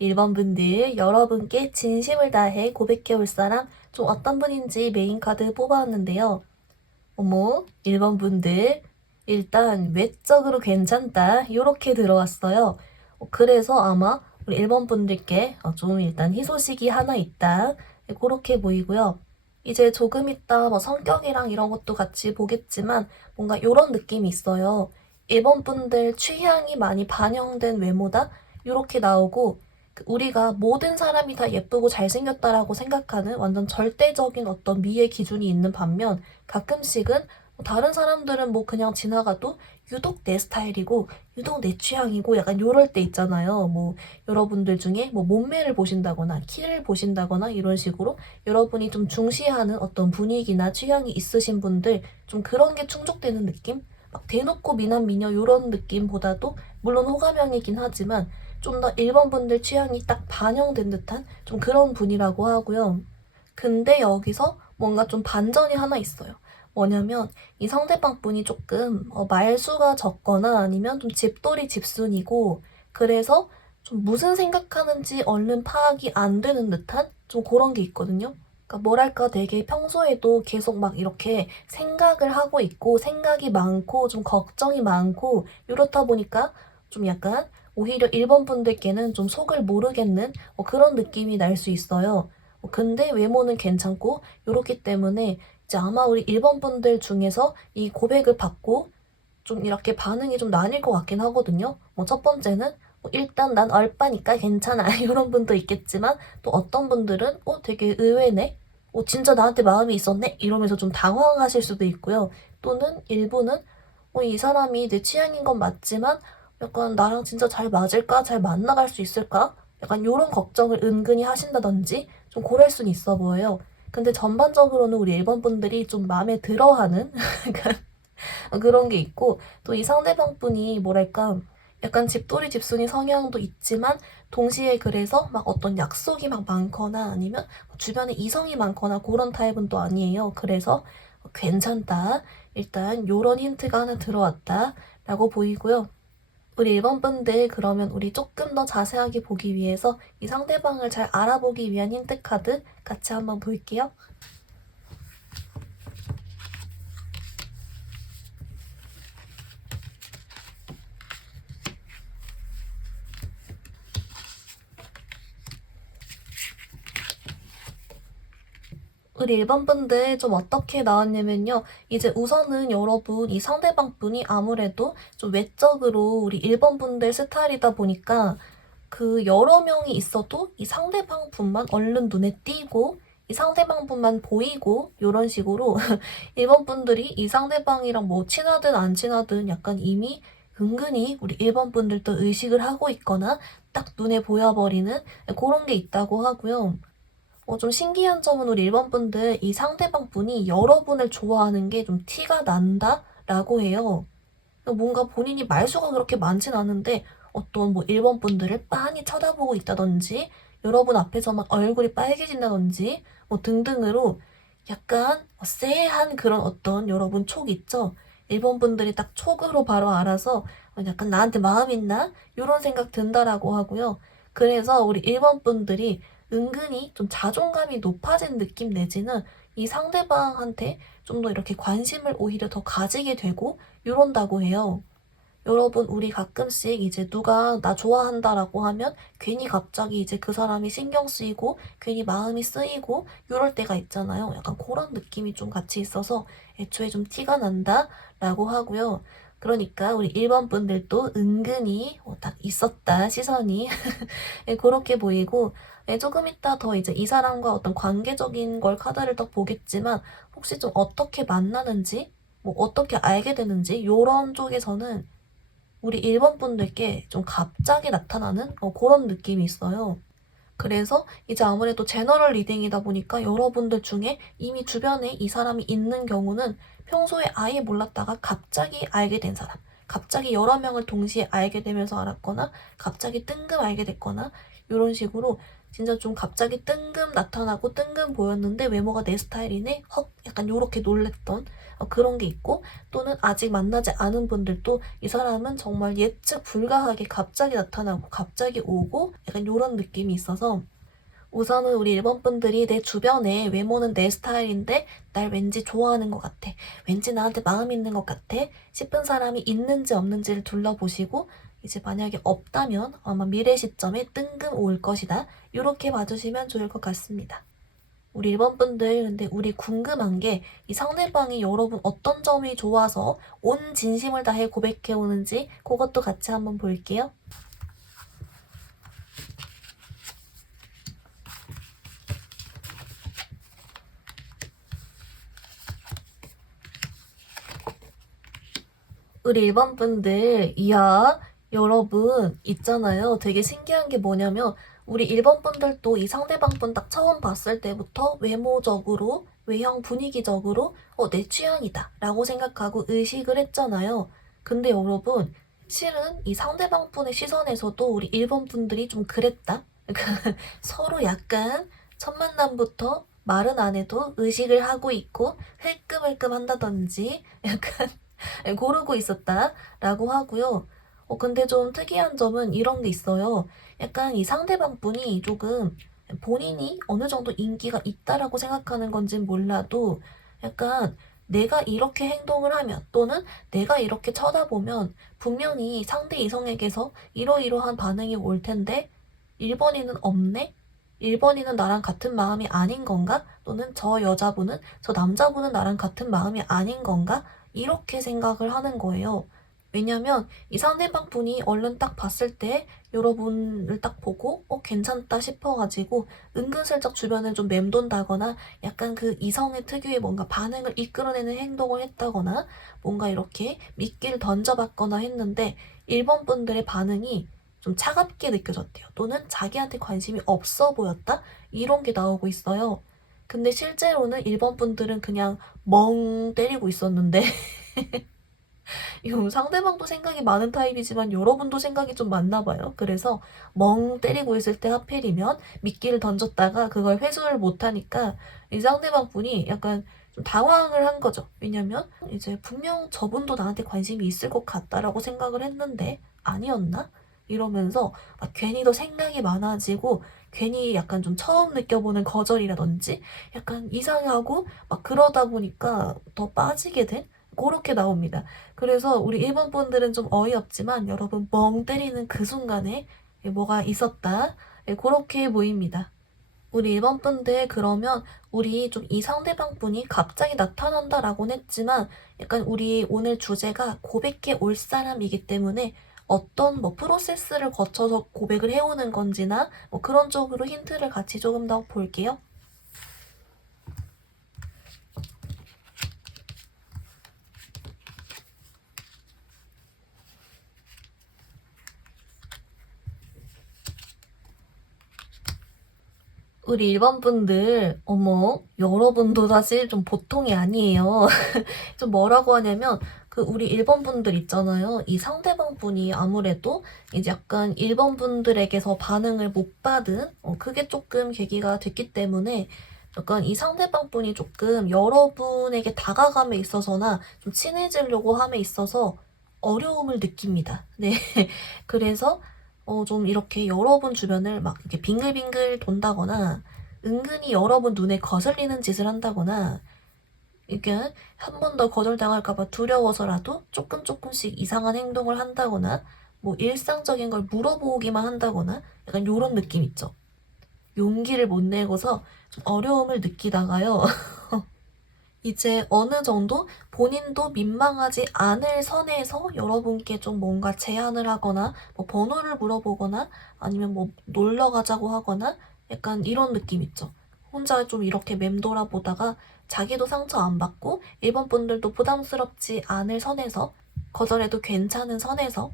1번 분들, 여러분께 진심을 다해 고백해 올 사람 좀 어떤 분인지 메인 카드 뽑아왔는데요. 어머, 1번 분들, 일단 외적으로 괜찮다. 이렇게 들어왔어요. 그래서 아마 우리 1번 분들께 좀 일단 희소식이 하나 있다. 그렇게 보이고요. 이제 조금 이따 뭐 성격이랑 이런 것도 같이 보겠지만 뭔가 이런 느낌이 있어요. 1번 분들 취향이 많이 반영된 외모다. 이렇게 나오고 우리가 모든 사람이 다 예쁘고 잘생겼다라고 생각하는 완전 절대적인 어떤 미의 기준이 있는 반면 가끔씩은 다른 사람들은 뭐 그냥 지나가도 유독 내 스타일이고 유독 내 취향이고 약간 요럴 때 있잖아요. 뭐 여러분들 중에 뭐 몸매를 보신다거나 키를 보신다거나 이런 식으로 여러분이 좀 중시하는 어떤 분위기나 취향이 있으신 분들 좀 그런 게 충족되는 느낌? 막 대놓고 미남 미녀 요런 느낌보다도 물론 호감형이긴 하지만 좀 더 1번 분들 취향이 딱 반영된 듯한 좀 그런 분이라고 하고요. 근데 여기서 뭔가 좀 반전이 하나 있어요. 뭐냐면 이 상대방 분이 조금 말수가 적거나 아니면 좀 집돌이 집순이고 그래서 좀 무슨 생각하는지 얼른 파악이 안 되는 듯한 좀 그런 게 있거든요. 그러니까 뭐랄까 되게 평소에도 계속 막 이렇게 생각을 하고 있고 생각이 많고 좀 걱정이 많고 이렇다 보니까 좀 약간 오히려 1번 분들께는 좀 속을 모르겠는 그런 느낌이 날 수 있어요. 근데 외모는 괜찮고 이렇기 때문에 이제 아마 우리 1번 분들 중에서 이 고백을 받고 좀 이렇게 반응이 좀 나뉠 것 같긴 하거든요. 뭐 첫 번째는 일단 난 얼빠니까 괜찮아 이런 분도 있겠지만 또 어떤 분들은 되게 의외네? 진짜 나한테 마음이 있었네? 이러면서 좀 당황하실 수도 있고요. 또는 일부는 이 사람이 내 취향인 건 맞지만 약간 나랑 진짜 잘 맞을까? 잘 만나갈 수 있을까? 약간 이런 걱정을 은근히 하신다든지 좀 그럴 순 있어 보여요. 근데 전반적으로는 우리 1번 분들이 좀 마음에 들어하는 그런 게 있고 또 이 상대방 분이 뭐랄까 약간 집돌이 집순이 성향도 있지만 동시에 그래서 막 어떤 약속이 막 많거나 아니면 주변에 이성이 많거나 그런 타입은 또 아니에요. 그래서 괜찮다. 일단 요런 힌트가 하나 들어왔다. 라고 보이고요. 우리 1번 분들 그러면 우리 조금 더 자세하게 보기 위해서 이 상대방을 잘 알아보기 위한 힌트 카드 같이 한번 볼게요. 우리 1번 분들 좀 어떻게 나왔냐면요. 이제 우선은 여러분 이 상대방 분이 아무래도 좀 외적으로 우리 1번 분들 스타일이다 보니까 그 여러 명이 있어도 이 상대방 분만 얼른 눈에 띄고 이 상대방 분만 보이고 이런 식으로 1번 분들이 이 상대방이랑 뭐 친하든 안 친하든 약간 이미 은근히 우리 1번 분들도 의식을 하고 있거나 딱 눈에 보여버리는 그런 게 있다고 하고요. 좀 신기한 점은 우리 1번 분들 이 상대방 분이 여러분을 좋아하는 게 좀 티가 난다라고 해요. 뭔가 본인이 말수가 그렇게 많진 않은데 어떤 뭐 1번 분들을 빤히 쳐다보고 있다든지 여러분 앞에서 막 얼굴이 빨개진다든지 뭐 등등으로 약간 쎄한 그런 어떤 여러분 촉 있죠? 1번 분들이 딱 촉으로 바로 알아서 약간 나한테 마음 있나? 이런 생각 든다라고 하고요. 그래서 우리 1번 분들이 은근히 좀 자존감이 높아진 느낌 내지는 이 상대방한테 좀 더 이렇게 관심을 오히려 더 가지게 되고 이런다고 해요. 여러분, 우리 가끔씩 이제 누가 나 좋아한다라고 하면 괜히 갑자기 이제 그 사람이 신경 쓰이고 괜히 마음이 쓰이고 이럴 때가 있잖아요. 약간 그런 느낌이 좀 같이 있어서 애초에 좀 티가 난다라고 하고요. 그러니까 우리 1번 분들도 은근히 딱 있었다 시선이 그렇게 보이고 조금 이따 더 이제 이 사람과 어떤 관계적인 걸 카드를 더 보겠지만 혹시 좀 어떻게 만나는지 뭐 어떻게 알게 되는지 이런 쪽에서는 우리 1번 분들께 좀 갑자기 나타나는 그런 느낌이 있어요. 그래서 이제 아무래도 제너럴 리딩이다 보니까 여러분들 중에 이미 주변에 이 사람이 있는 경우는 평소에 아예 몰랐다가 갑자기 알게 된 사람. 갑자기 여러 명을 동시에 알게 되면서 알았거나 갑자기 뜬금 알게 됐거나 이런 식으로 진짜 좀 갑자기 뜬금 나타나고 뜬금 보였는데 외모가 내 스타일이네? 헉 약간 요렇게 놀랬던 그런 게 있고, 또는 아직 만나지 않은 분들도 이 사람은 정말 예측 불가하게 갑자기 나타나고 갑자기 오고 약간 요런 느낌이 있어서, 우선은 우리 일본 분들이 내 주변에 외모는 내 스타일인데 날 왠지 좋아하는 것 같아, 왠지 나한테 마음 있는 것 같아 싶은 사람이 있는지 없는지를 둘러보시고, 이제 만약에 없다면 아마 미래 시점에 뜬금 올 것이다, 이렇게 봐주시면 좋을 것 같습니다. 우리 일본 분들, 근데 우리 궁금한 게 이 상대방이 여러분 어떤 점이 좋아서 온 진심을 다해 고백해 오는지 그것도 같이 한번 볼게요. 우리 일본 분들, 이야, 여러분, 있잖아요. 되게 신기한 게 뭐냐면, 우리 일본 분들도 이 상대방 분 딱 처음 봤을 때부터 외모적으로, 외형 분위기적으로, 내 취향이다 라고 생각하고 의식을 했잖아요. 근데 여러분, 실은 이 상대방 분의 시선에서도 우리 일본 분들이 좀 그랬다? 서로 약간 첫 만남부터 말은 안 해도 의식을 하고 있고, 흘끔흘끔 한다든지, 약간 고르고 있었다라고 하고요. 근데 좀 특이한 점은 이런 게 있어요. 약간 이 상대방 분이 조금 본인이 어느 정도 인기가 있다라고 생각하는 건진 몰라도, 약간 내가 이렇게 행동을 하면 또는 내가 이렇게 쳐다보면 분명히 상대 이성에게서 이러이러한 반응이 올 텐데 1번이는 없네? 1번이는 나랑 같은 마음이 아닌 건가? 또는 저 여자분은, 저 남자분은 나랑 같은 마음이 아닌 건가? 이렇게 생각을 하는 거예요. 왜냐면 이 상대방 분이 얼른 딱 봤을 때 여러분을 딱 보고 괜찮다 싶어가지고 은근슬쩍 주변을 좀 맴돈다거나 약간 그 이성의 특유의 뭔가 반응을 이끌어내는 행동을 했다거나 뭔가 이렇게 미끼를 던져봤거나 했는데, 일본 분들의 반응이 좀 차갑게 느껴졌대요. 또는 자기한테 관심이 없어 보였다? 이런 게 나오고 있어요. 근데 실제로는 일본 분들은 그냥 멍 때리고 있었는데 이거 상대방도 생각이 많은 타입이지만 여러분도 생각이 좀 많나 봐요. 그래서 멍 때리고 있을 때 하필이면 미끼를 던졌다가 그걸 회수를 못하니까 이 상대방 분이 약간 좀 당황을 한 거죠. 왜냐면 이제 분명 저분도 나한테 관심이 있을 것 같다라고 생각을 했는데 아니었나? 이러면서 막 괜히 더 생각이 많아지고 괜히 약간 좀 처음 느껴보는 거절이라든지 약간 이상하고 막 그러다 보니까 더 빠지게 된 그렇게 나옵니다. 그래서 우리 일본 분들은 좀 어이없지만 여러분 멍 때리는 그 순간에 뭐가 있었다, 그렇게 보입니다. 우리 일본 분들, 그러면 우리 좀 이 상대방 분이 갑자기 나타난다라고는 했지만 약간 우리 오늘 주제가 고백해 올 사람이기 때문에 어떤 뭐 프로세스를 거쳐서 고백을 해오는 건지나 뭐 그런 쪽으로 힌트를 같이 조금 더 볼게요. 우리 일본 분들, 어머, 여러분도 사실 좀 보통이 아니에요. 좀 뭐라고 하냐면, 그 우리 일본 분들 있잖아요. 이 상대방 분이 아무래도 이제 약간 일본 분들에게서 반응을 못 받은, 그게 조금 계기가 됐기 때문에 약간 이 상대방 분이 조금 여러분에게 다가감에 있어서나 좀 친해지려고 함에 있어서 어려움을 느낍니다. 네. 그래서 좀 이렇게 여러분 주변을 막 이렇게 빙글빙글 돈다거나 은근히 여러분 눈에 거슬리는 짓을 한다거나, 이게 한 번 더 거절당할까봐 두려워서라도 조금씩 이상한 행동을 한다거나 뭐 일상적인 걸 물어보기만 한다거나 약간 요런 느낌 있죠. 용기를 못 내고서 좀 어려움을 느끼다가요. 이제 어느 정도 본인도 민망하지 않을 선에서 여러분께 좀 뭔가 제안을 하거나 뭐 번호를 물어보거나 아니면 뭐 놀러 가자고 하거나 약간 이런 느낌 있죠. 혼자 좀 이렇게 맴돌아 보다가 자기도 상처 안 받고 일본 분들도 부담스럽지 않을 선에서, 거절해도 괜찮은 선에서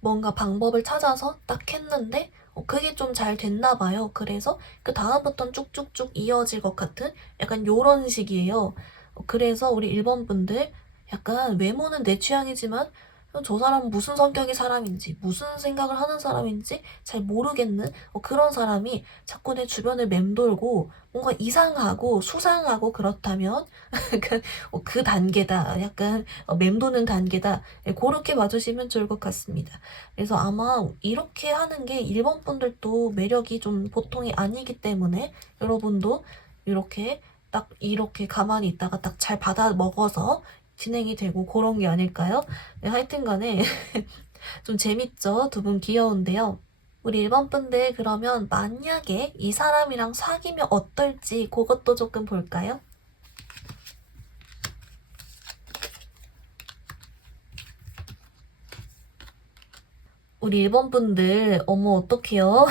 뭔가 방법을 찾아서 딱 했는데 그게 좀 잘 됐나 봐요. 그래서 그 다음부터는 쭉쭉쭉 이어질 것 같은 약간 요런 식이에요. 그래서 우리 일본 분들 약간 외모는 내 취향이지만 저 사람은 무슨 성격의 사람인지, 무슨 생각을 하는 사람인지 잘 모르겠는 그런 사람이 자꾸 내 주변을 맴돌고 뭔가 이상하고 수상하고 그렇다면 그 단계다. 약간 맴도는 단계다. 그렇게 봐주시면 좋을 것 같습니다. 그래서 아마 이렇게 하는 게 일본 분들도 매력이 좀 보통이 아니기 때문에 여러분도 이렇게 딱 이렇게 가만히 있다가 딱 잘 받아 먹어서 진행이 되고 그런 게 아닐까요? 네, 하여튼 간에 좀 재밌죠? 두 분 귀여운데요. 우리 일본 분들 그러면 만약에 이 사람이랑 사귀면 어떨지 그것도 조금 볼까요? 우리 일본 분들 어머 어떡해요?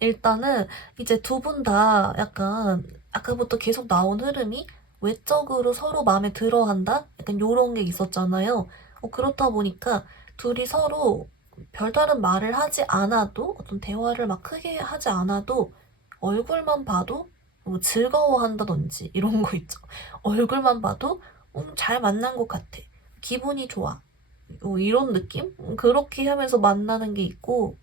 일단은 이제 두 분 다 약간 아까부터 계속 나온 흐름이 외적으로 서로 마음에 들어한다? 약간 요런 게 있었잖아요. 그렇다 보니까 둘이 서로 별다른 말을 하지 않아도 어떤 대화를 막 크게 하지 않아도 얼굴만 봐도 뭐 즐거워한다든지 이런 거 있죠. 얼굴만 봐도 잘 만난 것 같아. 기분이 좋아. 이런 느낌? 그렇게 하면서 만나는 게 있고,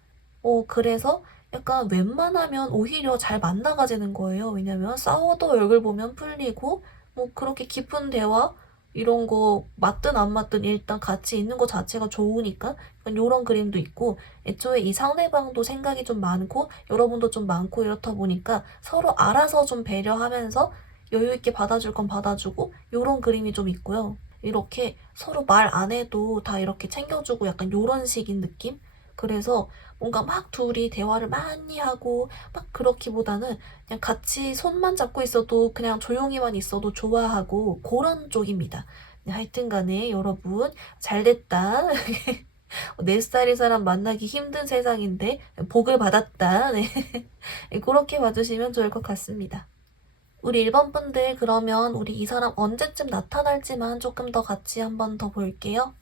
그래서 약간 웬만하면 오히려 잘 만나가지는 거예요. 왜냐면 싸워도 얼굴 보면 풀리고, 뭐 그렇게 깊은 대화, 이런 거 맞든 안 맞든 일단 같이 있는 거 자체가 좋으니까 이런 그림도 있고 애초에 이 상대방도 생각이 좀 많고 여러분도 좀 많고 이렇다 보니까 서로 알아서 좀 배려하면서 여유 있게 받아줄 건 받아주고 이런 그림이 좀 있고요. 이렇게 서로 말 안 해도 다 이렇게 챙겨주고 약간 요런 식인 느낌? 그래서 뭔가 막 둘이 대화를 많이 하고 막 그렇기보다는 그냥 같이 손만 잡고 있어도 그냥 조용히만 있어도 좋아하고 그런 쪽입니다. 네, 하여튼 간에 여러분 잘 됐다. 내 스타일의 사람 만나기 힘든 세상인데 복을 받았다. 네. 그렇게 봐주시면 좋을 것 같습니다. 우리 일본 분들 그러면 우리 이 사람 언제쯤 나타날지만 조금 더 같이 한번 더 볼게요.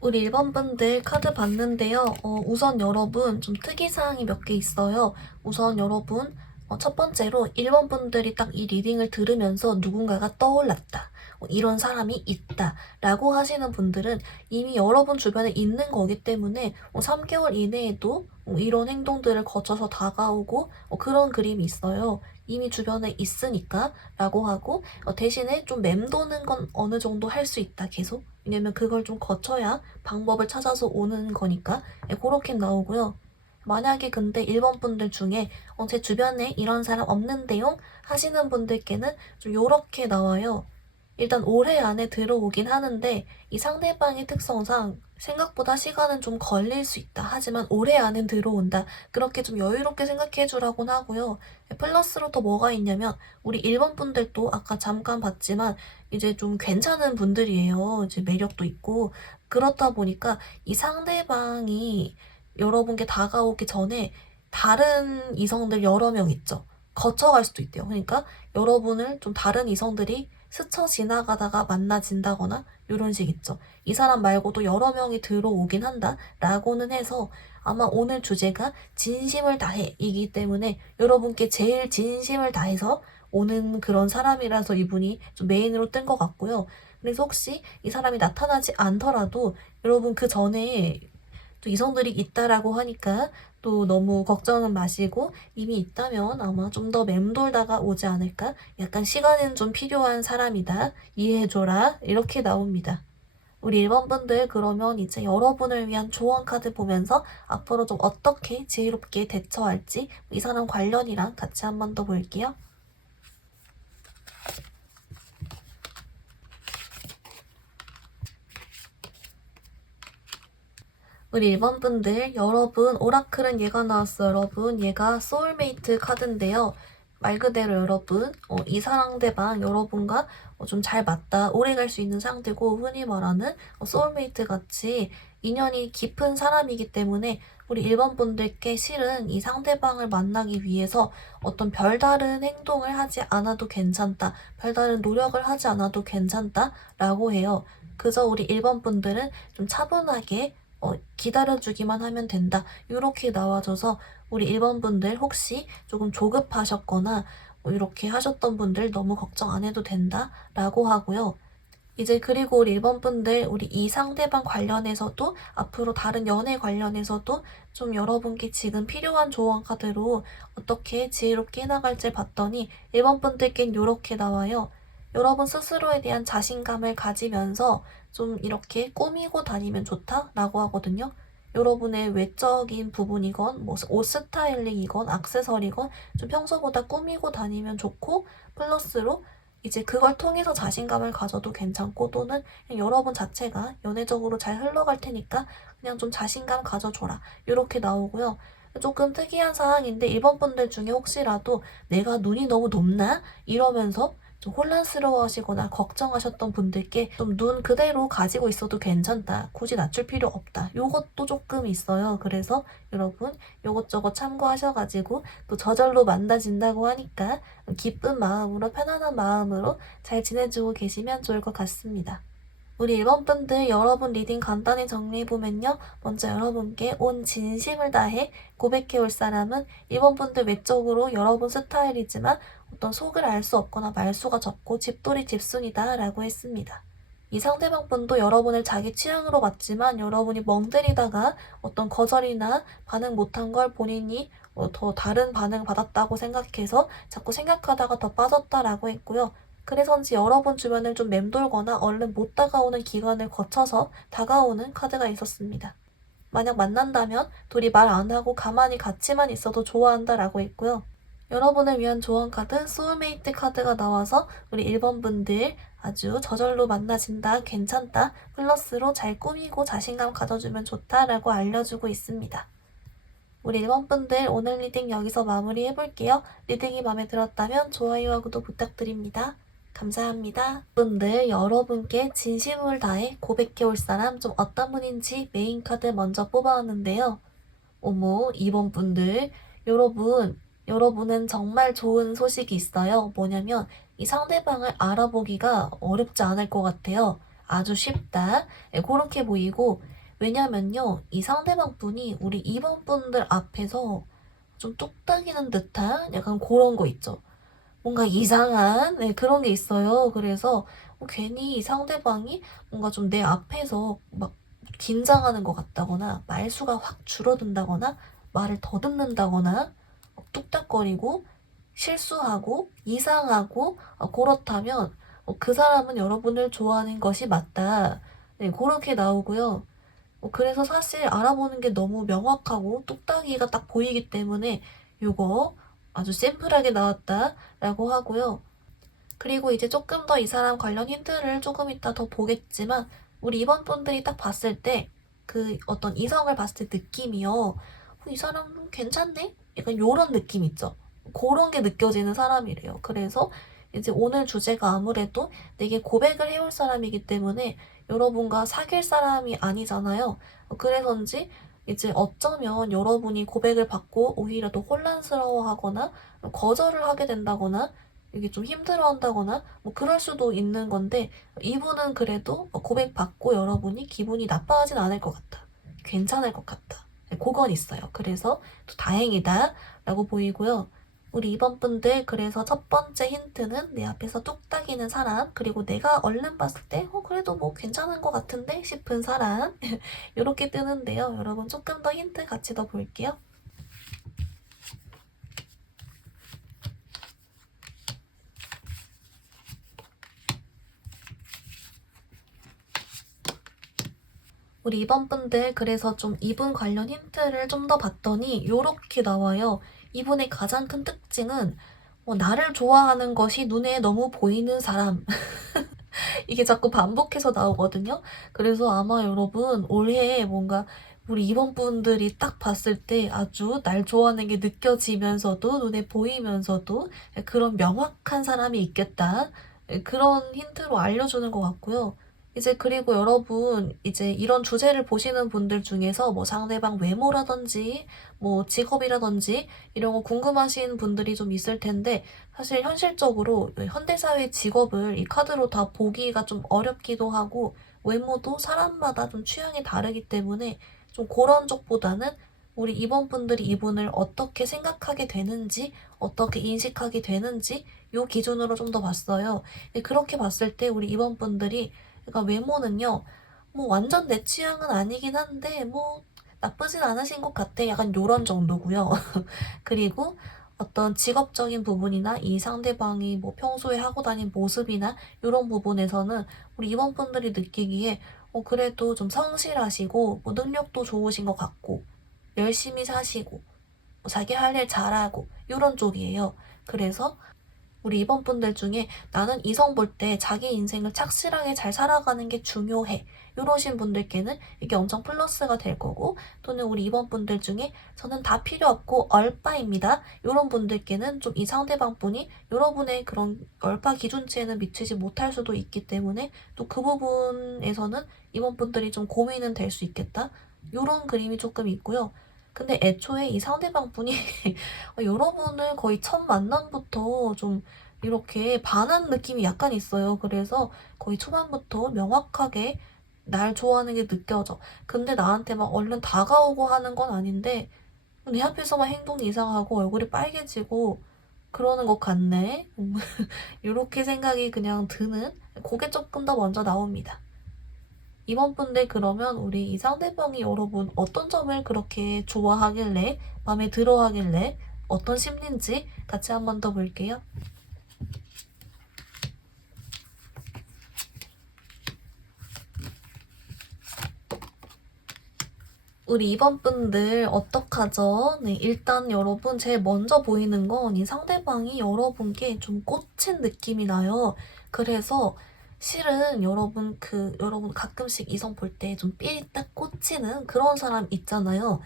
우리 일본 분들 카드 봤는데요. 우선 여러분 좀 특이사항이 몇 개 있어요. 우선 여러분 첫 번째로 일본 분들이 딱 이 리딩을 들으면서 누군가가 떠올랐다. 이런 사람이 있다. 라고 하시는 분들은 이미 여러분 주변에 있는 거기 때문에 3개월 이내에도 이런 행동들을 거쳐서 다가오고 그런 그림이 있어요. 이미 주변에 있으니까 라고 하고 대신에 좀 맴도는 건 어느 정도 할 수 있다 계속. 왜냐면 그걸 좀 거쳐야 방법을 찾아서 오는 거니까 그렇게 나오고요. 만약에 근데 일본 분들 중에 제 주변에 이런 사람 없는데요 하시는 분들께는 좀 요렇게 나와요. 일단 올해 안에 들어오긴 하는데 이 상대방의 특성상 생각보다 시간은 좀 걸릴 수 있다. 하지만 올해 안엔 들어온다. 그렇게 좀 여유롭게 생각해 주라고는 하고요. 플러스로 또 뭐가 있냐면 우리 일본 분들도 아까 잠깐 봤지만 이제 좀 괜찮은 분들이에요. 이제 매력도 있고 그렇다 보니까 이 상대방이 여러분께 다가오기 전에 다른 이성들 여러 명 있죠. 거쳐갈 수도 있대요. 그러니까 여러분을 좀 다른 이성들이 스쳐 지나가다가 만나진다거나 이런 식 있죠. 이 사람 말고도 여러 명이 들어오긴 한다 라고는 해서 아마 오늘 주제가 진심을 다해 이기 때문에 여러분께 제일 진심을 다해서 오는 그런 사람이라서 이분이 좀 메인으로 뜬 것 같고요. 그래서 혹시 이 사람이 나타나지 않더라도 여러분 그 전에 또 이성들이 있다라고 하니까 또 너무 걱정은 마시고 이미 있다면 아마 좀 더 맴돌다가 오지 않을까? 약간 시간은 좀 필요한 사람이다. 이해해줘라. 이렇게 나옵니다. 우리 1번 분들 그러면 이제 여러분을 위한 조언 카드 보면서 앞으로 좀 어떻게 지혜롭게 대처할지 이 사람 관련이랑 같이 한 번 더 볼게요. 우리 1번 분들 여러분 오라클은 얘가 나왔어요. 여러분 얘가 소울메이트 카드인데요. 말 그대로 여러분 이 상대방 여러분과 좀 잘 맞다 오래 갈 수 있는 상대고 흔히 말하는 소울메이트 같이 인연이 깊은 사람이기 때문에 우리 1번 분들께 실은 이 상대방을 만나기 위해서 어떤 별다른 행동을 하지 않아도 괜찮다. 별다른 노력을 하지 않아도 괜찮다 라고 해요. 그저 우리 1번 분들은 좀 차분하게 기다려주기만 하면 된다. 이렇게 나와줘서 우리 1번 분들 혹시 조금 조급하셨거나 뭐 이렇게 하셨던 분들 너무 걱정 안 해도 된다 라고 하고요. 이제 그리고 우리 1번 분들 우리 이 상대방 관련해서도 앞으로 다른 연애 관련해서도 좀 여러분께 지금 필요한 조언 카드로 어떻게 지혜롭게 해나갈지 봤더니 1번 분들께는 이렇게 나와요. 여러분 스스로에 대한 자신감을 가지면서 좀 이렇게 꾸미고 다니면 좋다라고 하거든요. 여러분의 외적인 부분이건 뭐 옷 스타일링이건 액세서리건 좀 평소보다 꾸미고 다니면 좋고 플러스로 이제 그걸 통해서 자신감을 가져도 괜찮고 또는 그냥 여러분 자체가 연애적으로 잘 흘러갈 테니까 그냥 좀 자신감 가져줘라. 이렇게 나오고요. 조금 특이한 상황인데 1번 분들 중에 혹시라도 내가 눈이 너무 높나? 이러면서 좀 혼란스러워 하시거나 걱정하셨던 분들께 좀 눈 그대로 가지고 있어도 괜찮다. 굳이 낮출 필요 없다. 요것도 조금 있어요. 그래서 여러분 요것저것 참고하셔가지고 또 저절로 만나진다고 하니까 기쁜 마음으로 편안한 마음으로 잘 지내주고 계시면 좋을 것 같습니다. 우리 1번 분들 여러분 리딩 간단히 정리해보면요. 먼저 여러분께 온 진심을 다해 고백해올 사람은 1번 분들 외적으로 여러분 스타일이지만 어떤 속을 알 수 없거나 말수가 적고 집돌이 집순이다 라고 했습니다. 이 상대방 분도 여러분을 자기 취향으로 봤지만 여러분이 멍때리다가 어떤 거절이나 반응 못한 걸 본인이 더 다른 반응 받았다고 생각해서 자꾸 생각하다가 더 빠졌다라고 했고요. 그래서인지 여러분 주변을 좀 맴돌거나 얼른 못 다가오는 기간을 거쳐서 다가오는 카드가 있었습니다. 만약 만난다면 둘이 말 안 하고 가만히 같이만 있어도 좋아한다라고 했고요. 여러분을 위한 조언 카드 소울메이트 카드가 나와서 우리 1번 분들 아주 저절로 만나진다, 괜찮다, 플러스로 잘 꾸미고 자신감 가져주면 좋다라고 알려주고 있습니다. 우리 1번 분들 오늘 리딩 여기서 마무리 해볼게요. 리딩이 마음에 들었다면 좋아요와 구독 부탁드립니다. 감사합니다. 분들 여러분께 진심을 다해 고백해올 사람 좀 어떤 분인지 메인 카드 먼저 뽑아왔는데요. 어머 2번 분들 여러분은 정말 좋은 소식이 있어요. 뭐냐면 이 상대방을 알아보기가 어렵지 않을 것 같아요. 아주 쉽다. 네, 그렇게 보이고 왜냐면요. 이 상대방 분이 우리 2번 분들 앞에서 좀 뚝딱이는 듯한 약간 그런 거 있죠. 뭔가 이상한 그런 게 있어요. 그래서 괜히 이 상대방이 뭔가 좀 내 앞에서 막 긴장하는 것 같다거나 말수가 확 줄어든다거나 말을 더듬는다거나 뚝딱거리고 실수하고 이상하고 그렇다면 그 사람은 여러분을 좋아하는 것이 맞다. 네, 그렇게 나오고요. 그래서 사실 알아보는 게 너무 명확하고 뚝딱이가 딱 보이기 때문에 이거 아주 심플하게 나왔다라고 하고요. 그리고 이제 조금 더 이 사람 관련 힌트를 조금 이따 더 보겠지만 우리 이번 분들이 딱 봤을 때 그 어떤 이성을 봤을 때 느낌이요. 이 사람 괜찮네? 약간 요런 느낌 있죠. 그런 게 느껴지는 사람이래요. 그래서 이제 오늘 주제가 아무래도 내게 고백을 해올 사람이기 때문에 여러분과 사귈 사람이 아니잖아요. 그래서인지 이제 어쩌면 여러분이 고백을 받고 오히려 더 혼란스러워하거나 거절을 하게 된다거나 이게 좀 힘들어한다거나 뭐 그럴 수도 있는 건데 이분은 그래도 고백받고 여러분이 기분이 나빠하진 않을 것 같다. 괜찮을 것 같다. 그건 있어요. 그래서 또 다행이다 라고 보이고요. 우리 2번 분들 그래서 첫 번째 힌트는 내 앞에서 뚝딱이는 사람 그리고 내가 얼른 봤을 때 그래도 뭐 괜찮은 것 같은데 싶은 사람 이렇게 뜨는데요. 여러분 조금 더 힌트 같이 더 볼게요. 우리 2번 분들 그래서 좀 이분 관련 힌트를 좀 더 봤더니 이렇게 나와요. 이분의 가장 큰 특징은 나를 좋아하는 것이 눈에 너무 보이는 사람. 이게 자꾸 반복해서 나오거든요. 그래서 아마 여러분 올해 뭔가 우리 2번 분들이 딱 봤을 때 아주 날 좋아하는 게 느껴지면서도 눈에 보이면서도 그런 명확한 사람이 있겠다. 그런 힌트로 알려주는 것 같고요. 이제 그리고 여러분 이제 이런 주제를 보시는 분들 중에서 뭐 상대방 외모라든지 뭐 직업이라든지 이런 거 궁금하신 분들이 좀 있을 텐데 사실 현실적으로 현대사회 직업을 이 카드로 다 보기가 좀 어렵기도 하고 외모도 사람마다 좀 취향이 다르기 때문에 좀 그런 쪽보다는 우리 2번 분들이 이분을 어떻게 생각하게 되는지, 어떻게 인식하게 되는지 요 기준으로 좀 더 봤어요. 그렇게 봤을 때 우리 2번 분들이 그러니까 외모는요. 뭐 완전 내 취향은 아니긴 한데 뭐 나쁘진 않으신 것 같아. 약간 요런 정도고요. 그리고 어떤 직업적인 부분이나 이 상대방이 뭐 평소에 하고 다닌 모습이나 이런 부분에서는 우리 임원분들이 느끼기에 그래도 좀 성실하시고 뭐 능력도 좋으신 것 같고 열심히 사시고 뭐 자기 할 일 잘하고 이런 쪽이에요. 그래서 우리 이번 분들 중에 나는 이성 볼 때 자기 인생을 착실하게 잘 살아가는 게 중요해. 이러신 분들께는 이게 엄청 플러스가 될 거고, 또는 우리 이번 분들 중에 저는 다 필요 없고 얼빠입니다. 이런 분들께는 좀 이 상대방 분이 여러분의 그런 얼빠 기준치에는 미치지 못할 수도 있기 때문에 또 그 부분에서는 이번 분들이 좀 고민은 될 수 있겠다. 이런 그림이 조금 있고요. 근데 애초에 이 상대방 분이 여러분을 거의 첫 만남부터 좀 이렇게 반한 느낌이 약간 있어요. 그래서 거의 초반부터 명확하게 날 좋아하는 게 느껴져. 근데 나한테 막 얼른 다가오고 하는 건 아닌데 내 앞에서만 행동이 이상하고 얼굴이 빨개지고 그러는 것 같네. 이렇게 생각이 그냥 드는 그게 조금 더 먼저 나옵니다. 이번 분들 그러면 우리 이 상대방이 여러분 어떤 점을 그렇게 좋아하길래 마음에 들어 하길래 어떤 심리인지 같이 한 번 더 볼게요. 우리 이번 분들 어떡하죠? 네, 일단 여러분 제일 먼저 보이는 건 이 상대방이 여러분께 좀 꽂힌 느낌이 나요. 그래서 실은 여러분 가끔씩 이성 볼 때 좀 삘 딱 꽂히는 그런 사람 있잖아요.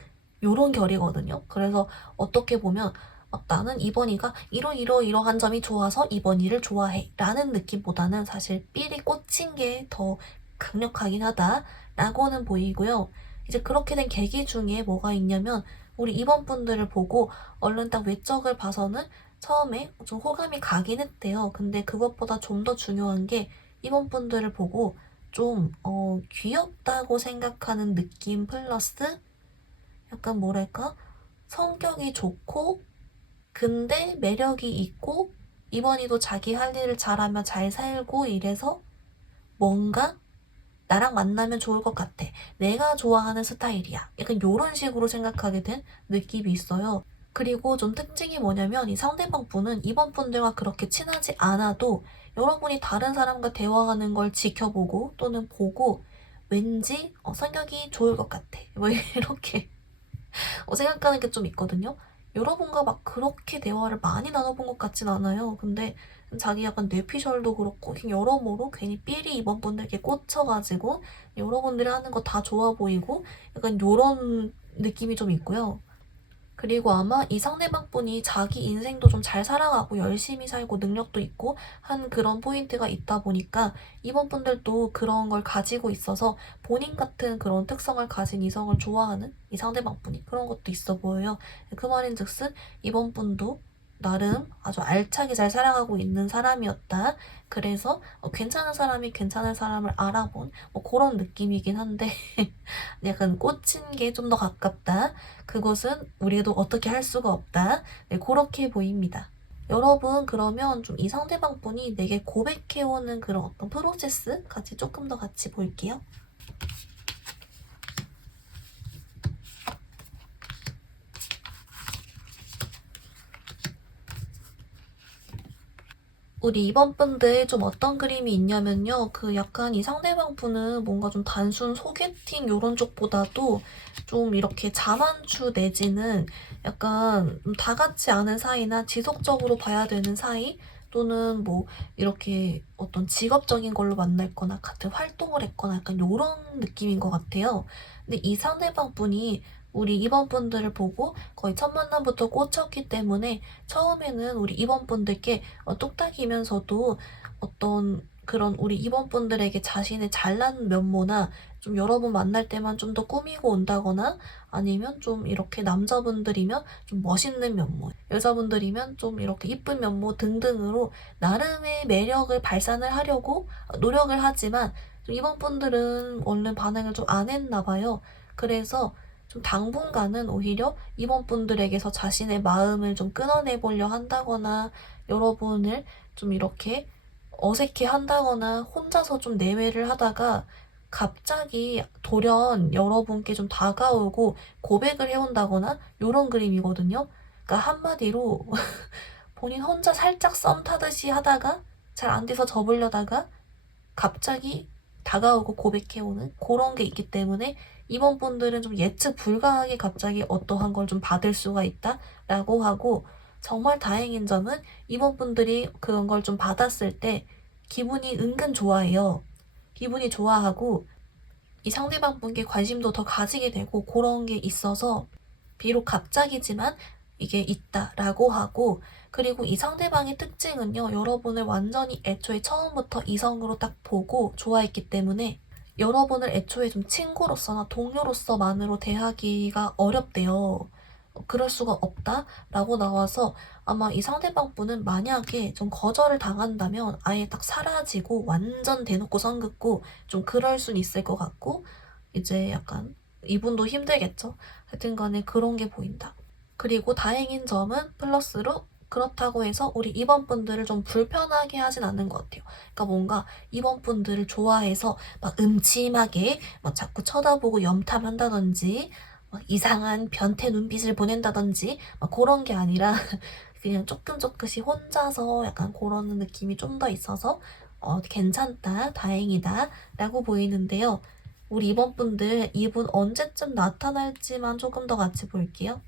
요런 결이거든요. 그래서 어떻게 보면 막 나는 이번이가 이러이러이러한 점이 좋아서 이번이를 좋아해 라는 느낌보다는 사실 삘이 꽂힌 게 더 강력하긴 하다라고는 보이고요. 이제 그렇게 된 계기 중에 뭐가 있냐면 우리 이번 분들을 보고 얼른 딱 외적을 봐서는 처음에 좀 호감이 가긴 했대요. 근데 그것보다 좀 더 중요한 게 이번 분들을 보고 좀 귀엽다고 생각하는 느낌 플러스 약간 뭐랄까 성격이 좋고 근데 매력이 있고 이번이도 자기 할 일을 잘하며 잘 살고 이래서 뭔가 나랑 만나면 좋을 것 같아. 내가 좋아하는 스타일이야. 약간 요런 식으로 생각하게 된 느낌이 있어요. 그리고 좀 특징이 뭐냐면 이 상대방 분은 이번 분들과 그렇게 친하지 않아도 여러분이 다른 사람과 대화하는 걸 지켜보고 또는 보고 왠지 성격이 좋을 것 같아. 뭐 이렇게 생각하는 게 좀 있거든요. 여러분과 막 그렇게 대화를 많이 나눠본 것 같진 않아요. 근데 자기 약간 뇌피셜도 그렇고 그냥 여러모로 괜히 삘이 이번 분들께 꽂혀가지고 여러분들이 하는 거 다 좋아 보이고 약간 요런 느낌이 좀 있고요. 그리고 아마 이 상대방 분이 자기 인생도 좀 잘 살아가고 열심히 살고 능력도 있고 한 그런 포인트가 있다 보니까 이번 분들도 그런 걸 가지고 있어서 본인 같은 그런 특성을 가진 이성을 좋아하는 이 상대방 분이 그런 것도 있어 보여요. 그 말인즉슨 이번 분도 나름 아주 알차게 잘 살아가고 있는 사람이었다. 그래서 괜찮은 사람이 괜찮은 사람을 알아본 그런 느낌이긴 한데 약간 꽂힌 게 좀 더 가깝다. 그것은 우리도 어떻게 할 수가 없다. 네, 그렇게 보입니다. 여러분 그러면 좀 이 상대방 분이 내게 고백해오는 그런 어떤 프로세스 같이 조금 더 같이 볼게요. 우리 이번 분들 좀 어떤 그림이 있냐면요. 그 약간 이 상대방 분은 뭔가 좀 단순 소개팅 요런 쪽보다도 좀 이렇게 자만추 내지는 약간 다 같지 않은 사이나 지속적으로 봐야 되는 사이 또는 뭐 이렇게 어떤 직업적인 걸로 만날 거나 같은 활동을 했거나 약간 요런 느낌인 것 같아요. 근데 이 상대방 분이 우리 이번 분들을 보고 거의 첫 만남부터 꽂혔기 때문에 처음에는 우리 이번 분들께 뚝딱이면서도 어떤 그런 우리 임원분들에게 자신의 잘난 면모나 좀 여러분 만날 때만 좀 더 꾸미고 온다거나 아니면 좀 이렇게 남자분들이면 좀 멋있는 면모, 여자분들이면 좀 이렇게 이쁜 면모 등등으로 나름의 매력을 발산을 하려고 노력을 하지만 좀 이번 분들은 얼른 반응을 좀 안 했나 봐요. 그래서 좀 당분간은 오히려 이번 분들에게서 자신의 마음을 좀 끊어내보려 한다거나 여러분을 좀 이렇게 어색해 한다거나 혼자서 좀 내외를 하다가 갑자기 돌연 여러분께 좀 다가오고 고백을 해온다거나 이런 그림이거든요. 그러니까 한마디로 본인 혼자 살짝 썸 타듯이 하다가 잘 안 돼서 접으려다가 갑자기 다가오고 고백해오는 그런 게 있기 때문에 이번 분들은 좀 예측 불가하게 갑자기 어떠한 걸 좀 받을 수가 있다라고 하고, 정말 다행인 점은 이번 분들이 그런 걸 좀 받았을 때 기분이 은근 좋아해요. 기분이 좋아하고 이 상대방 분께 관심도 더 가지게 되고 그런 게 있어서 비록 갑자기지만 이게 있다라고 하고, 그리고 이 상대방의 특징은요, 여러분을 완전히 애초에 처음부터 이성으로 딱 보고 좋아했기 때문에 여러분을 애초에 좀 친구로서나 동료로서만으로 대하기가 어렵대요. 그럴 수가 없다라고 나와서 아마 이 상대방 분은 만약에 좀 거절을 당한다면 아예 딱 사라지고 완전 대놓고 선 긋고 좀 그럴 순 있을 것 같고, 이제 약간 이분도 힘들겠죠. 하여튼 간에 그런 게 보인다. 그리고 다행인 점은 플러스로 그렇다고 해서 우리 이번 분들을 좀 불편하게 하진 않는 것 같아요. 그러니까 뭔가 이번 분들을 좋아해서 막 음침하게 막 자꾸 쳐다보고 염탐한다든지 막 이상한 변태 눈빛을 보낸다든지 막 그런 게 아니라 그냥 조금씩 혼자서 약간 그런 느낌이 좀 더 있어서 괜찮다, 다행이다 라고 보이는데요. 우리 이번 분들 이분 언제쯤 나타날지만 조금 더 같이 볼게요.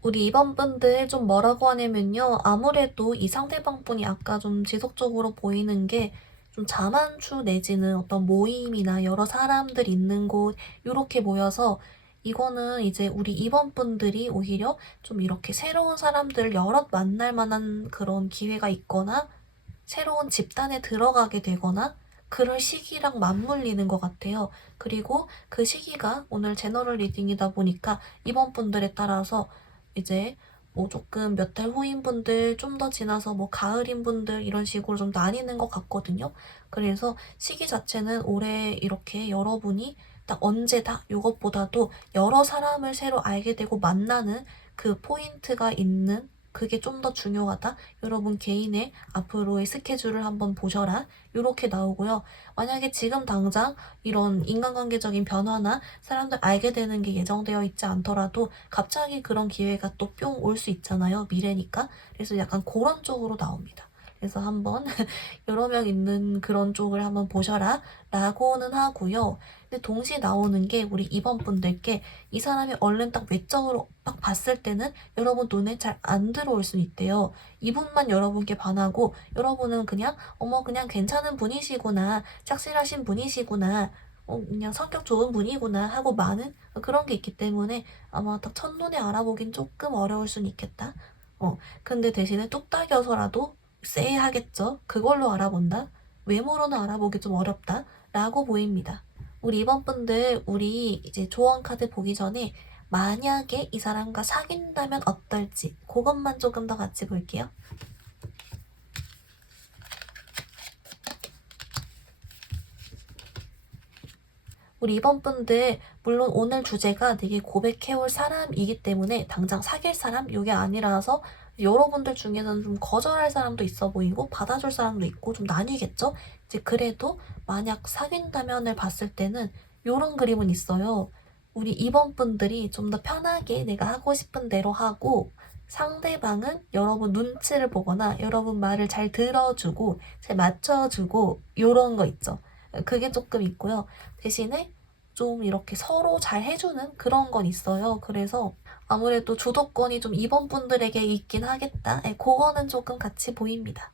우리 이번 분들 좀 뭐라고 하냐면요. 아무래도 이 상대방 분이 아까 좀 지속적으로 보이는 게 좀 자만추 내지는 어떤 모임이나 여러 사람들 있는 곳 요렇게 모여서, 이거는 이제 우리 이번 분들이 오히려 좀 이렇게 새로운 사람들을 여럿 만날 만한 그런 기회가 있거나 새로운 집단에 들어가게 되거나 그럴 시기랑 맞물리는 것 같아요. 그리고 그 시기가 오늘 제너럴 리딩이다 보니까 이번 분들에 따라서 이제 뭐 조금 몇 달 후인 분들, 좀 더 지나서 뭐 가을인 분들 이런 식으로 좀 나뉘는 것 같거든요. 그래서 시기 자체는 올해 이렇게 여러분이 딱 언제다 이것보다도 여러 사람을 새로 알게 되고 만나는 그 포인트가 있는, 그게 좀 더 중요하다. 여러분 개인의 앞으로의 스케줄을 한번 보셔라. 이렇게 나오고요. 만약에 지금 당장 이런 인간관계적인 변화나 사람들 알게 되는 게 예정되어 있지 않더라도 갑자기 그런 기회가 또 뿅 올 수 있잖아요. 미래니까. 그래서 약간 그런 쪽으로 나옵니다. 그래서 한번 여러 명 있는 그런 쪽을 한번 보셔라 라고는 하고요. 근데 동시에 나오는 게 우리 이번 분들께 이 사람이 얼른 딱 외적으로 딱 봤을 때는 여러분 눈에 잘 안 들어올 수 있대요. 이분만 여러분께 반하고 여러분은 그냥 어머 그냥 괜찮은 분이시구나, 착실하신 분이시구나, 그냥 성격 좋은 분이구나 하고 많은 그런 게 있기 때문에 아마 딱 첫눈에 알아보긴 조금 어려울 수는 있겠다. 근데 대신에 뚝딱이어서라도 쎄하겠죠. 그걸로 알아본다? 외모로는 알아보기 좀 어렵다? 라고 보입니다. 우리 이번 분들 우리 이제 조언 카드 보기 전에 만약에 이 사람과 사귄다면 어떨지 그것만 조금 더 같이 볼게요. 우리 이번 분들 물론 오늘 주제가 되게 고백해올 사람이기 때문에 당장 사귈 사람 요게 아니라서 여러분들 중에서는 좀 거절할 사람도 있어 보이고 받아줄 사람도 있고 좀 나뉘겠죠? 이제 그래도 만약 사귄다면을 봤을 때는 요런 그림은 있어요. 우리 이번 분들이 좀 더 편하게 내가 하고 싶은 대로 하고 상대방은 여러분 눈치를 보거나 여러분 말을 잘 들어주고 잘 맞춰주고 요런 거 있죠. 그게 조금 있고요. 대신에 좀 이렇게 서로 잘 해주는 그런 건 있어요. 그래서 아무래도 주도권이 좀 이번 분들에게 있긴 하겠다. 그거는 조금 같이 보입니다.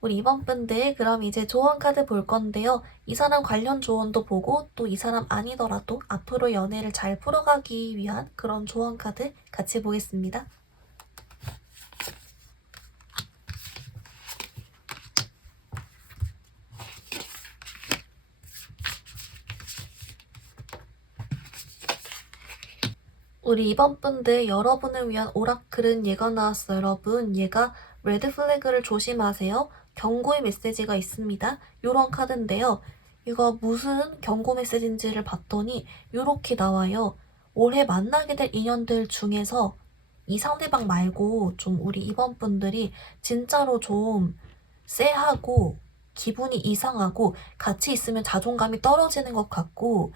우리 이번 분들 그럼 이제 조언 카드 볼 건데요. 이 사람 관련 조언도 보고 또 이 사람 아니더라도 앞으로 연애를 잘 풀어가기 위한 그런 조언 카드 같이 보겠습니다. 우리 이번 분들 여러분을 위한 오라클은 얘가 나왔어요. 여러분 얘가 레드 플래그를 조심하세요. 경고의 메시지가 있습니다. 요런 카드인데요. 이거 무슨 경고 메시지인지를 봤더니 요렇게 나와요. 올해 만나게 될 인연들 중에서 이 상대방 말고 좀 우리 이번 분들이 진짜로 좀 쎄하고 기분이 이상하고 같이 있으면 자존감이 떨어지는 것 같고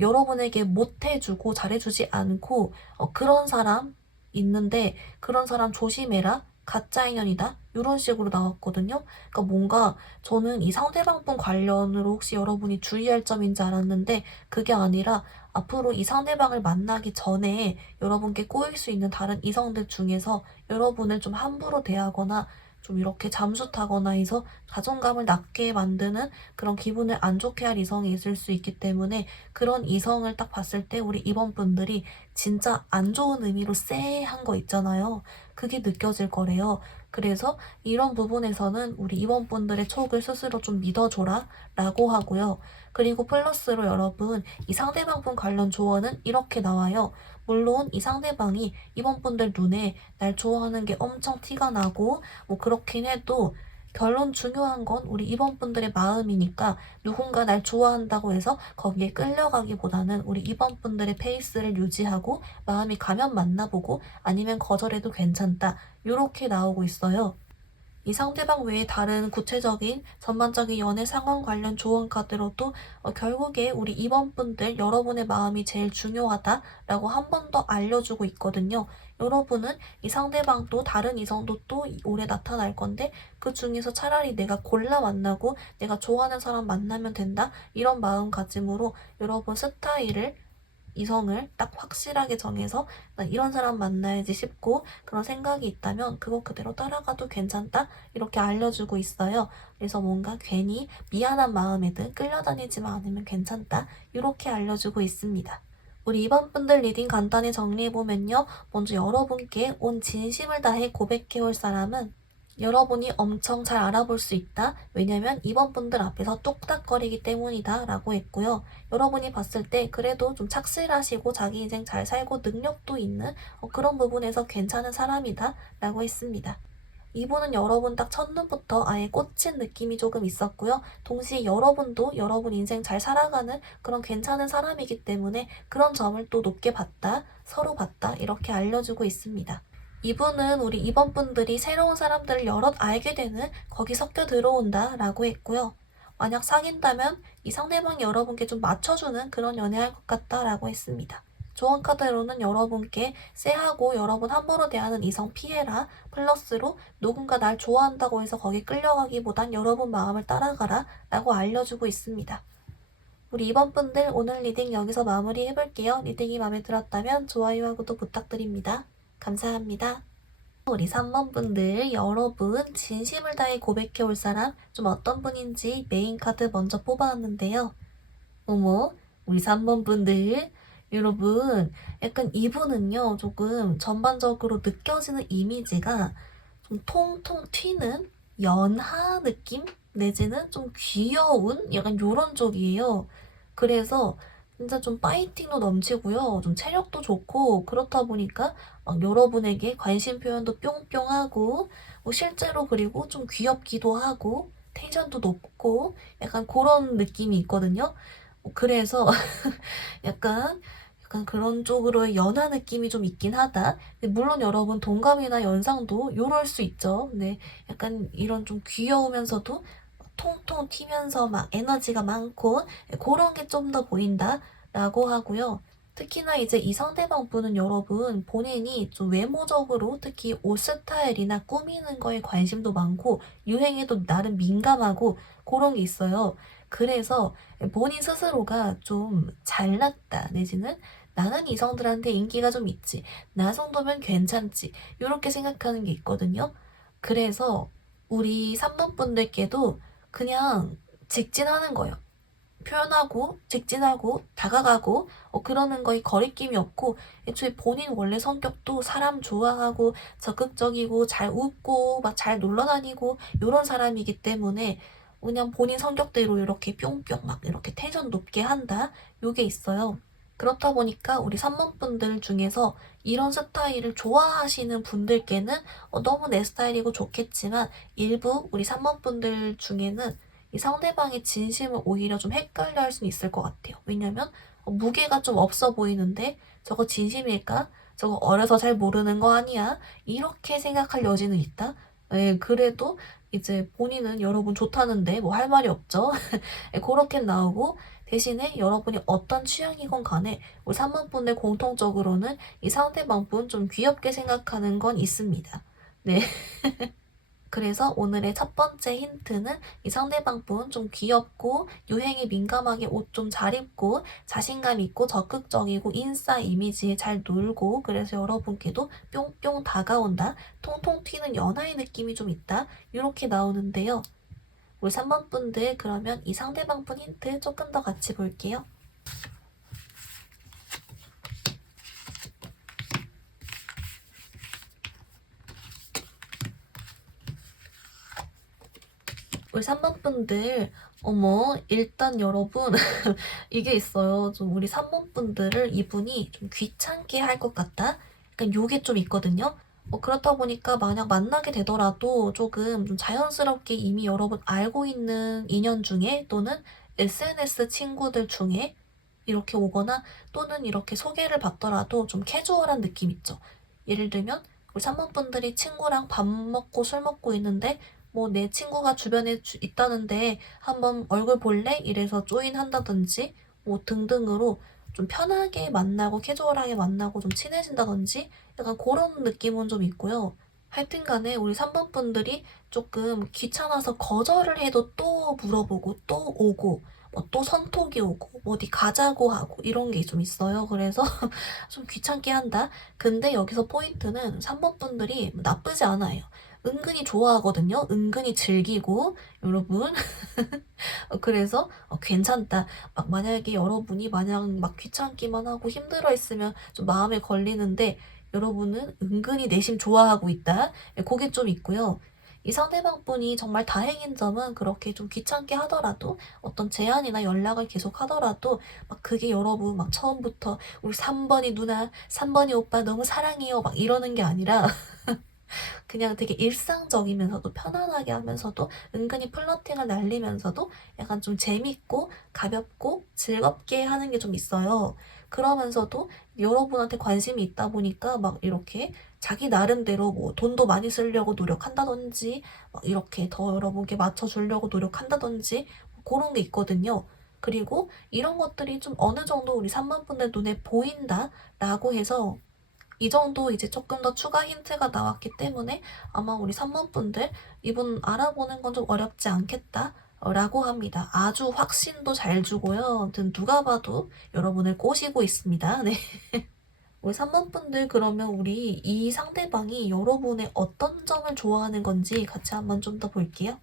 여러분에게 못해주고 잘해주지 않고 그런 사람 있는데 그런 사람 조심해라. 가짜 인연이다. 이런 식으로 나왔거든요. 그러니까 뭔가 저는 이 상대방분 관련으로 혹시 여러분이 주의할 점인지 알았는데 그게 아니라 앞으로 이 상대방을 만나기 전에 여러분께 꼬일 수 있는 다른 이성들 중에서 여러분을 좀 함부로 대하거나 좀 이렇게 잠수 타거나 해서 자존감을 낮게 만드는 그런 기분을 안 좋게 할 이성이 있을 수 있기 때문에 그런 이성을 딱 봤을 때 우리 이번 분들이 진짜 안 좋은 의미로 쎄한 거 있잖아요. 그게 느껴질 거래요. 그래서 이런 부분에서는 우리 이번 분들의 촉을 스스로 좀 믿어줘라 라고 하고요. 그리고 플러스로 여러분 이 상대방 분 관련 조언은 이렇게 나와요. 물론 이 상대방이 이번 분들 눈에 날 좋아하는 게 엄청 티가 나고 뭐 그렇긴 해도 결론 중요한 건 우리 이번 분들의 마음이니까 누군가 날 좋아한다고 해서 거기에 끌려가기보다는 우리 이번 분들의 페이스를 유지하고 마음이 가면 만나보고 아니면 거절해도 괜찮다. 요렇게 나오고 있어요. 이 상대방 외에 다른 구체적인 전반적인 연애 상황 관련 조언 카드로도 결국에 우리 이번 분들 여러분의 마음이 제일 중요하다라고 한 번 더 알려주고 있거든요. 여러분은 이 상대방도 다른 이성도 또 올해 나타날 건데 그 중에서 차라리 내가 골라 만나고 내가 좋아하는 사람 만나면 된다 이런 마음가짐으로 여러분 스타일을 이성을 딱 확실하게 정해서 나 이런 사람 만나야지 싶고 그런 생각이 있다면 그거 그대로 따라가도 괜찮다 이렇게 알려주고 있어요. 그래서 뭔가 괜히 미안한 마음에든 끌려다니지만 않으면 괜찮다 이렇게 알려주고 있습니다. 우리 이번 분들 리딩 간단히 정리해보면요. 먼저 여러분께 온 진심을 다해 고백해올 사람은 여러분이 엄청 잘 알아볼 수 있다. 왜냐면 이번 분들 앞에서 뚝딱거리기 때문이다. 라고 했고요. 여러분이 봤을 때 그래도 좀 착실하시고 자기 인생 잘 살고 능력도 있는 그런 부분에서 괜찮은 사람이다. 라고 했습니다. 이분은 여러분 딱 첫눈부터 아예 꽂힌 느낌이 조금 있었고요. 동시에 여러분도 여러분 인생 잘 살아가는 그런 괜찮은 사람이기 때문에 그런 점을 또 높게 봤다. 서로 봤다. 이렇게 알려주고 있습니다. 이분은 우리 이번 분들이 새로운 사람들을 여럿 알게 되는 거기 섞여 들어온다 라고 했고요. 만약 사귄다면 이 상대방이 여러분께 좀 맞춰주는 그런 연애할 것 같다 라고 했습니다. 조언 카드로는 여러분께 쎄하고 여러분 함부로 대하는 이성 피해라 플러스로 누군가 날 좋아한다고 해서 거기 끌려가기보단 여러분 마음을 따라가라 라고 알려주고 있습니다. 우리 이번 분들 오늘 리딩 여기서 마무리 해볼게요. 리딩이 마음에 들었다면 좋아요와 구독 부탁드립니다. 감사합니다. 우리 3번 분들 여러분 진심을 다해 고백해올 사람 좀 어떤 분인지 메인 카드 먼저 뽑아왔는데요. 어머 우리 3번 분들 여러분 약간 이분은요 조금 전반적으로 느껴지는 이미지가 좀 통통 튀는 연하 느낌 내지는 좀 귀여운 약간 요런 쪽이에요. 그래서 진짜 좀 파이팅도 넘치고요. 좀 체력도 좋고 그렇다 보니까 막 여러분에게 관심 표현도 뿅뿅하고 실제로 그리고 좀 귀엽기도 하고 텐션도 높고 약간 그런 느낌이 있거든요. 그래서 약간 그런 쪽으로의 연하 느낌이 좀 있긴 하다. 물론 여러분 동갑이나 연상도 요럴 수 있죠. 네, 약간 이런 좀 귀여우면서도 통통 튀면서 막 에너지가 많고 그런 게 좀 더 보인다라고 하고요. 특히나 이제 이 상대방 분은 여러분 본인이 좀 외모적으로 특히 옷 스타일이나 꾸미는 거에 관심도 많고 유행에도 나름 민감하고 그런 게 있어요. 그래서 본인 스스로가 좀 잘났다 내지는 나는 이성들한테 인기가 좀 있지. 나 정도면 괜찮지. 이렇게 생각하는 게 있거든요. 그래서 우리 3번 분들께도 그냥 직진하는 거예요. 표현하고 직진하고 다가가고 그러는 거에 거리낌이 없고 애초에 본인 원래 성격도 사람 좋아하고 적극적이고 잘 웃고 막 잘 놀러다니고 이런 사람이기 때문에 그냥 본인 성격대로 이렇게 뿅뿅 막 이렇게 텐션 높게 한다 요게 있어요. 그렇다 보니까 우리 3번 분들 중에서 이런 스타일을 좋아하시는 분들께는 너무 내 스타일이고 좋겠지만 일부 우리 3번 분들 중에는 이 상대방의 진심을 오히려 좀 헷갈려 할 수는 있을 것 같아요. 왜냐면 무게가 좀 없어 보이는데 저거 진심일까? 저거 어려서 잘 모르는 거 아니야? 이렇게 생각할 여지는 있다. 예, 그래도 이제 본인은 여러분 좋다는데 뭐 할 말이 없죠. 예, 그렇게 나오고 대신에 여러분이 어떤 취향이건 간에 우리 3번 분들 공통적으로는 이 상대방 분 좀 귀엽게 생각하는 건 있습니다. 네. 그래서 오늘의 첫 번째 힌트는 이 상대방 분 좀 귀엽고 유행에 민감하게 옷 좀 잘 입고 자신감 있고 적극적이고 인싸 이미지에 잘 놀고 그래서 여러분께도 뿅뿅 다가온다. 통통 튀는 연하의 느낌이 좀 있다. 이렇게 나오는데요. 우리 3번 분들 그러면 이 상대방 분 힌트 조금 더 같이 볼게요. 우리 3번 분들, 어머, 일단 여러분, 이게 있어요. 좀 우리 3번 분들을 이분이 좀 귀찮게 할 것 같다? 약간 요게 좀 있거든요. 그렇다 보니까 만약 만나게 되더라도 조금 좀 자연스럽게 이미 여러분 알고 있는 인연 중에 또는 SNS 친구들 중에 이렇게 오거나 또는 이렇게 소개를 받더라도 좀 캐주얼한 느낌 있죠. 예를 들면 우리 3번 분들이 친구랑 밥 먹고 술 먹고 있는데 뭐 내 친구가 주변에 있다는데 한번 얼굴 볼래? 이래서 조인한다든지 뭐 등등으로 좀 편하게 만나고 캐주얼하게 만나고 좀 친해진다든지 약간 그런 느낌은 좀 있고요. 하여튼 간에 우리 3번 분들이 조금 귀찮아서 거절을 해도 또 물어보고 또 오고 또 선톡이 오고 어디 가자고 하고 이런 게 좀 있어요. 그래서 좀 귀찮게 한다. 근데 여기서 포인트는 3번 분들이 나쁘지 않아요. 은근히 좋아하거든요. 은근히 즐기고 여러분. 그래서 괜찮다. 막 만약에 여러분이 마냥 막 귀찮기만 하고 힘들어 했으면 좀 마음에 걸리는데 여러분은 은근히 내심 좋아하고 있다. 그게 좀 있고요. 이 상대방 분이 정말 다행인 점은 그렇게 좀 귀찮게 하더라도 어떤 제안이나 연락을 계속 하더라도 막 그게 여러분 막 처음부터 우리 3번이 누나, 3번이 오빠 너무 사랑해요 막 이러는 게 아니라 그냥 되게 일상적이면서도 편안하게 하면서도 은근히 플러팅을 날리면서도 약간 좀 재밌고 가볍고 즐겁게 하는 게 좀 있어요. 그러면서도 여러분한테 관심이 있다 보니까 막 이렇게 자기 나름대로 뭐 돈도 많이 쓰려고 노력한다든지 막 이렇게 더 여러분께 맞춰주려고 노력한다든지 뭐 그런 게 있거든요. 그리고 이런 것들이 좀 어느 정도 우리 3만 분의 눈에 보인다라고 해서 이 정도 이제 조금 더 추가 힌트가 나왔기 때문에 아마 우리 3번 분들 이분 알아보는 건 좀 어렵지 않겠다. 라고 합니다. 아주 확신도 잘 주고요. 아무튼 누가 봐도 여러분을 꼬시고 있습니다. 네. 우리 3번 분들 그러면 우리 이 상대방이 여러분의 어떤 점을 좋아하는 건지 같이 한번 좀 더 볼게요.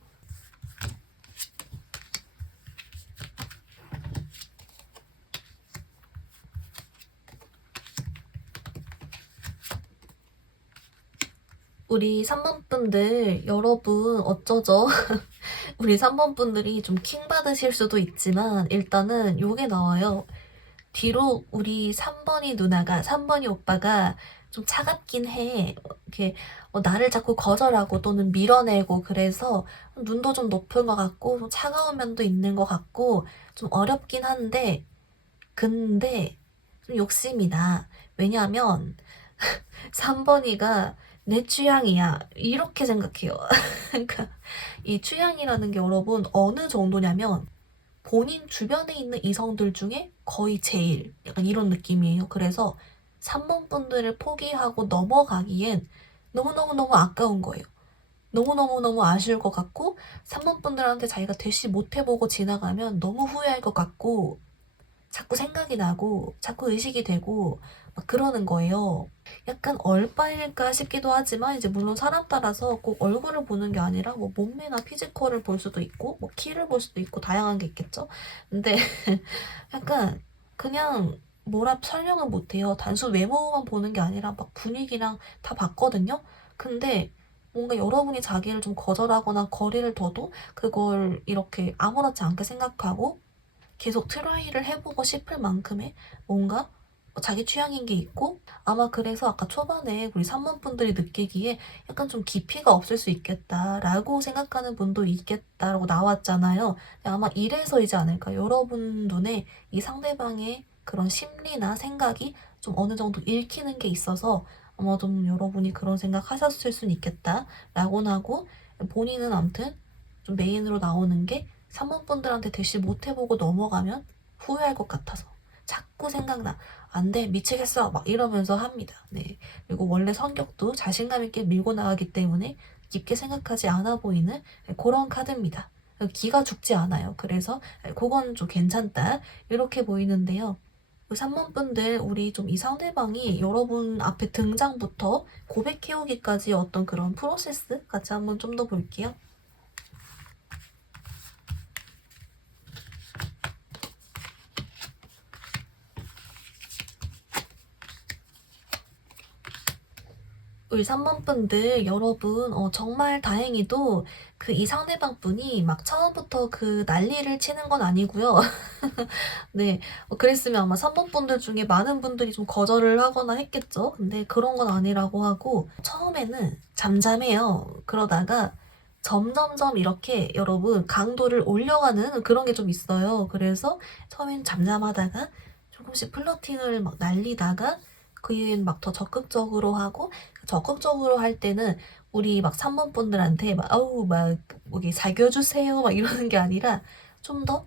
우리 3번 분들 여러분 어쩌죠? 우리 3번 분들이 좀 킹 받으실 수도 있지만 일단은 요게 나와요. 뒤로 우리 3번이 누나가 3번이 오빠가 좀 차갑긴 해. 이렇게 나를 자꾸 거절하고 또는 밀어내고 그래서 눈도 좀 높은 것 같고 좀 차가운 면도 있는 것 같고 좀 어렵긴 한데 근데 좀 욕심이다. 왜냐하면 3번이가 내 취향이야. 이렇게 생각해요. 그러니까 이 취향이라는 게 여러분 어느 정도냐면 본인 주변에 있는 이성들 중에 거의 제일 약간 이런 느낌이에요. 그래서 3번 분들을 포기하고 넘어가기엔 너무너무너무 아까운 거예요. 너무너무너무 아쉬울 것 같고 3번 분들한테 자기가 대시 못해보고 지나가면 너무 후회할 것 같고 자꾸 생각이 나고 자꾸 의식이 되고 막 그러는 거예요. 약간 얼빠일까 싶기도 하지만 이제 물론 사람 따라서 꼭 얼굴을 보는 게 아니라 뭐 몸매나 피지컬을 볼 수도 있고 뭐 키를 볼 수도 있고 다양한 게 있겠죠. 근데 약간 그냥 뭐라 설명은 못해요. 단순 외모만 보는 게 아니라 막 분위기랑 다 봤거든요. 근데 뭔가 여러분이 자기를 좀 거절하거나 거리를 둬도 그걸 이렇게 아무렇지 않게 생각하고 계속 트라이를 해보고 싶을 만큼의 뭔가 자기 취향인 게 있고, 아마 그래서 아까 초반에 우리 3번 분들이 느끼기에 약간 좀 깊이가 없을 수 있겠다라고 생각하는 분도 있겠다라고 나왔잖아요. 아마 이래서이지 않을까. 여러분 눈에 이 상대방의 그런 심리나 생각이 좀 어느 정도 읽히는 게 있어서 아마 좀 여러분이 그런 생각 하셨을 수는 있겠다라고는 하고, 본인은 아무튼 좀 메인으로 나오는 게 3번 분들한테 대시 못 해보고 넘어가면 후회할 것 같아서 자꾸 생각나. 안 돼, 미치겠어. 막 이러면서 합니다. 네. 그리고 원래 성격도 자신감 있게 밀고 나가기 때문에 깊게 생각하지 않아 보이는 그런 카드입니다. 기가 죽지 않아요. 그래서 그건 좀 괜찮다. 이렇게 보이는데요. 그 3번 분들, 우리 좀 이 상대방이 여러분 앞에 등장부터 고백해오기까지 어떤 그런 프로세스 같이 한번 좀 더 볼게요. 우리 3번 분들 여러분 정말 다행히도 그 이 상대방 분이 막 처음부터 그 난리를 치는 건 아니고요. 네. 그랬으면 아마 3번 분들 중에 많은 분들이 좀 거절을 하거나 했겠죠. 근데 그런 건 아니라고 하고 처음에는 잠잠해요. 그러다가 점점점 이렇게 여러분 강도를 올려가는 그런 게 좀 있어요. 그래서 처음엔 잠잠하다가 조금씩 플러팅을 막 날리다가 그 이후엔 막 더 적극적으로 하고, 적극적으로 할 때는 우리 막 3번 분들한테 막 아우 막 여기 사귀어주세요 막 이러는 게 아니라 좀 더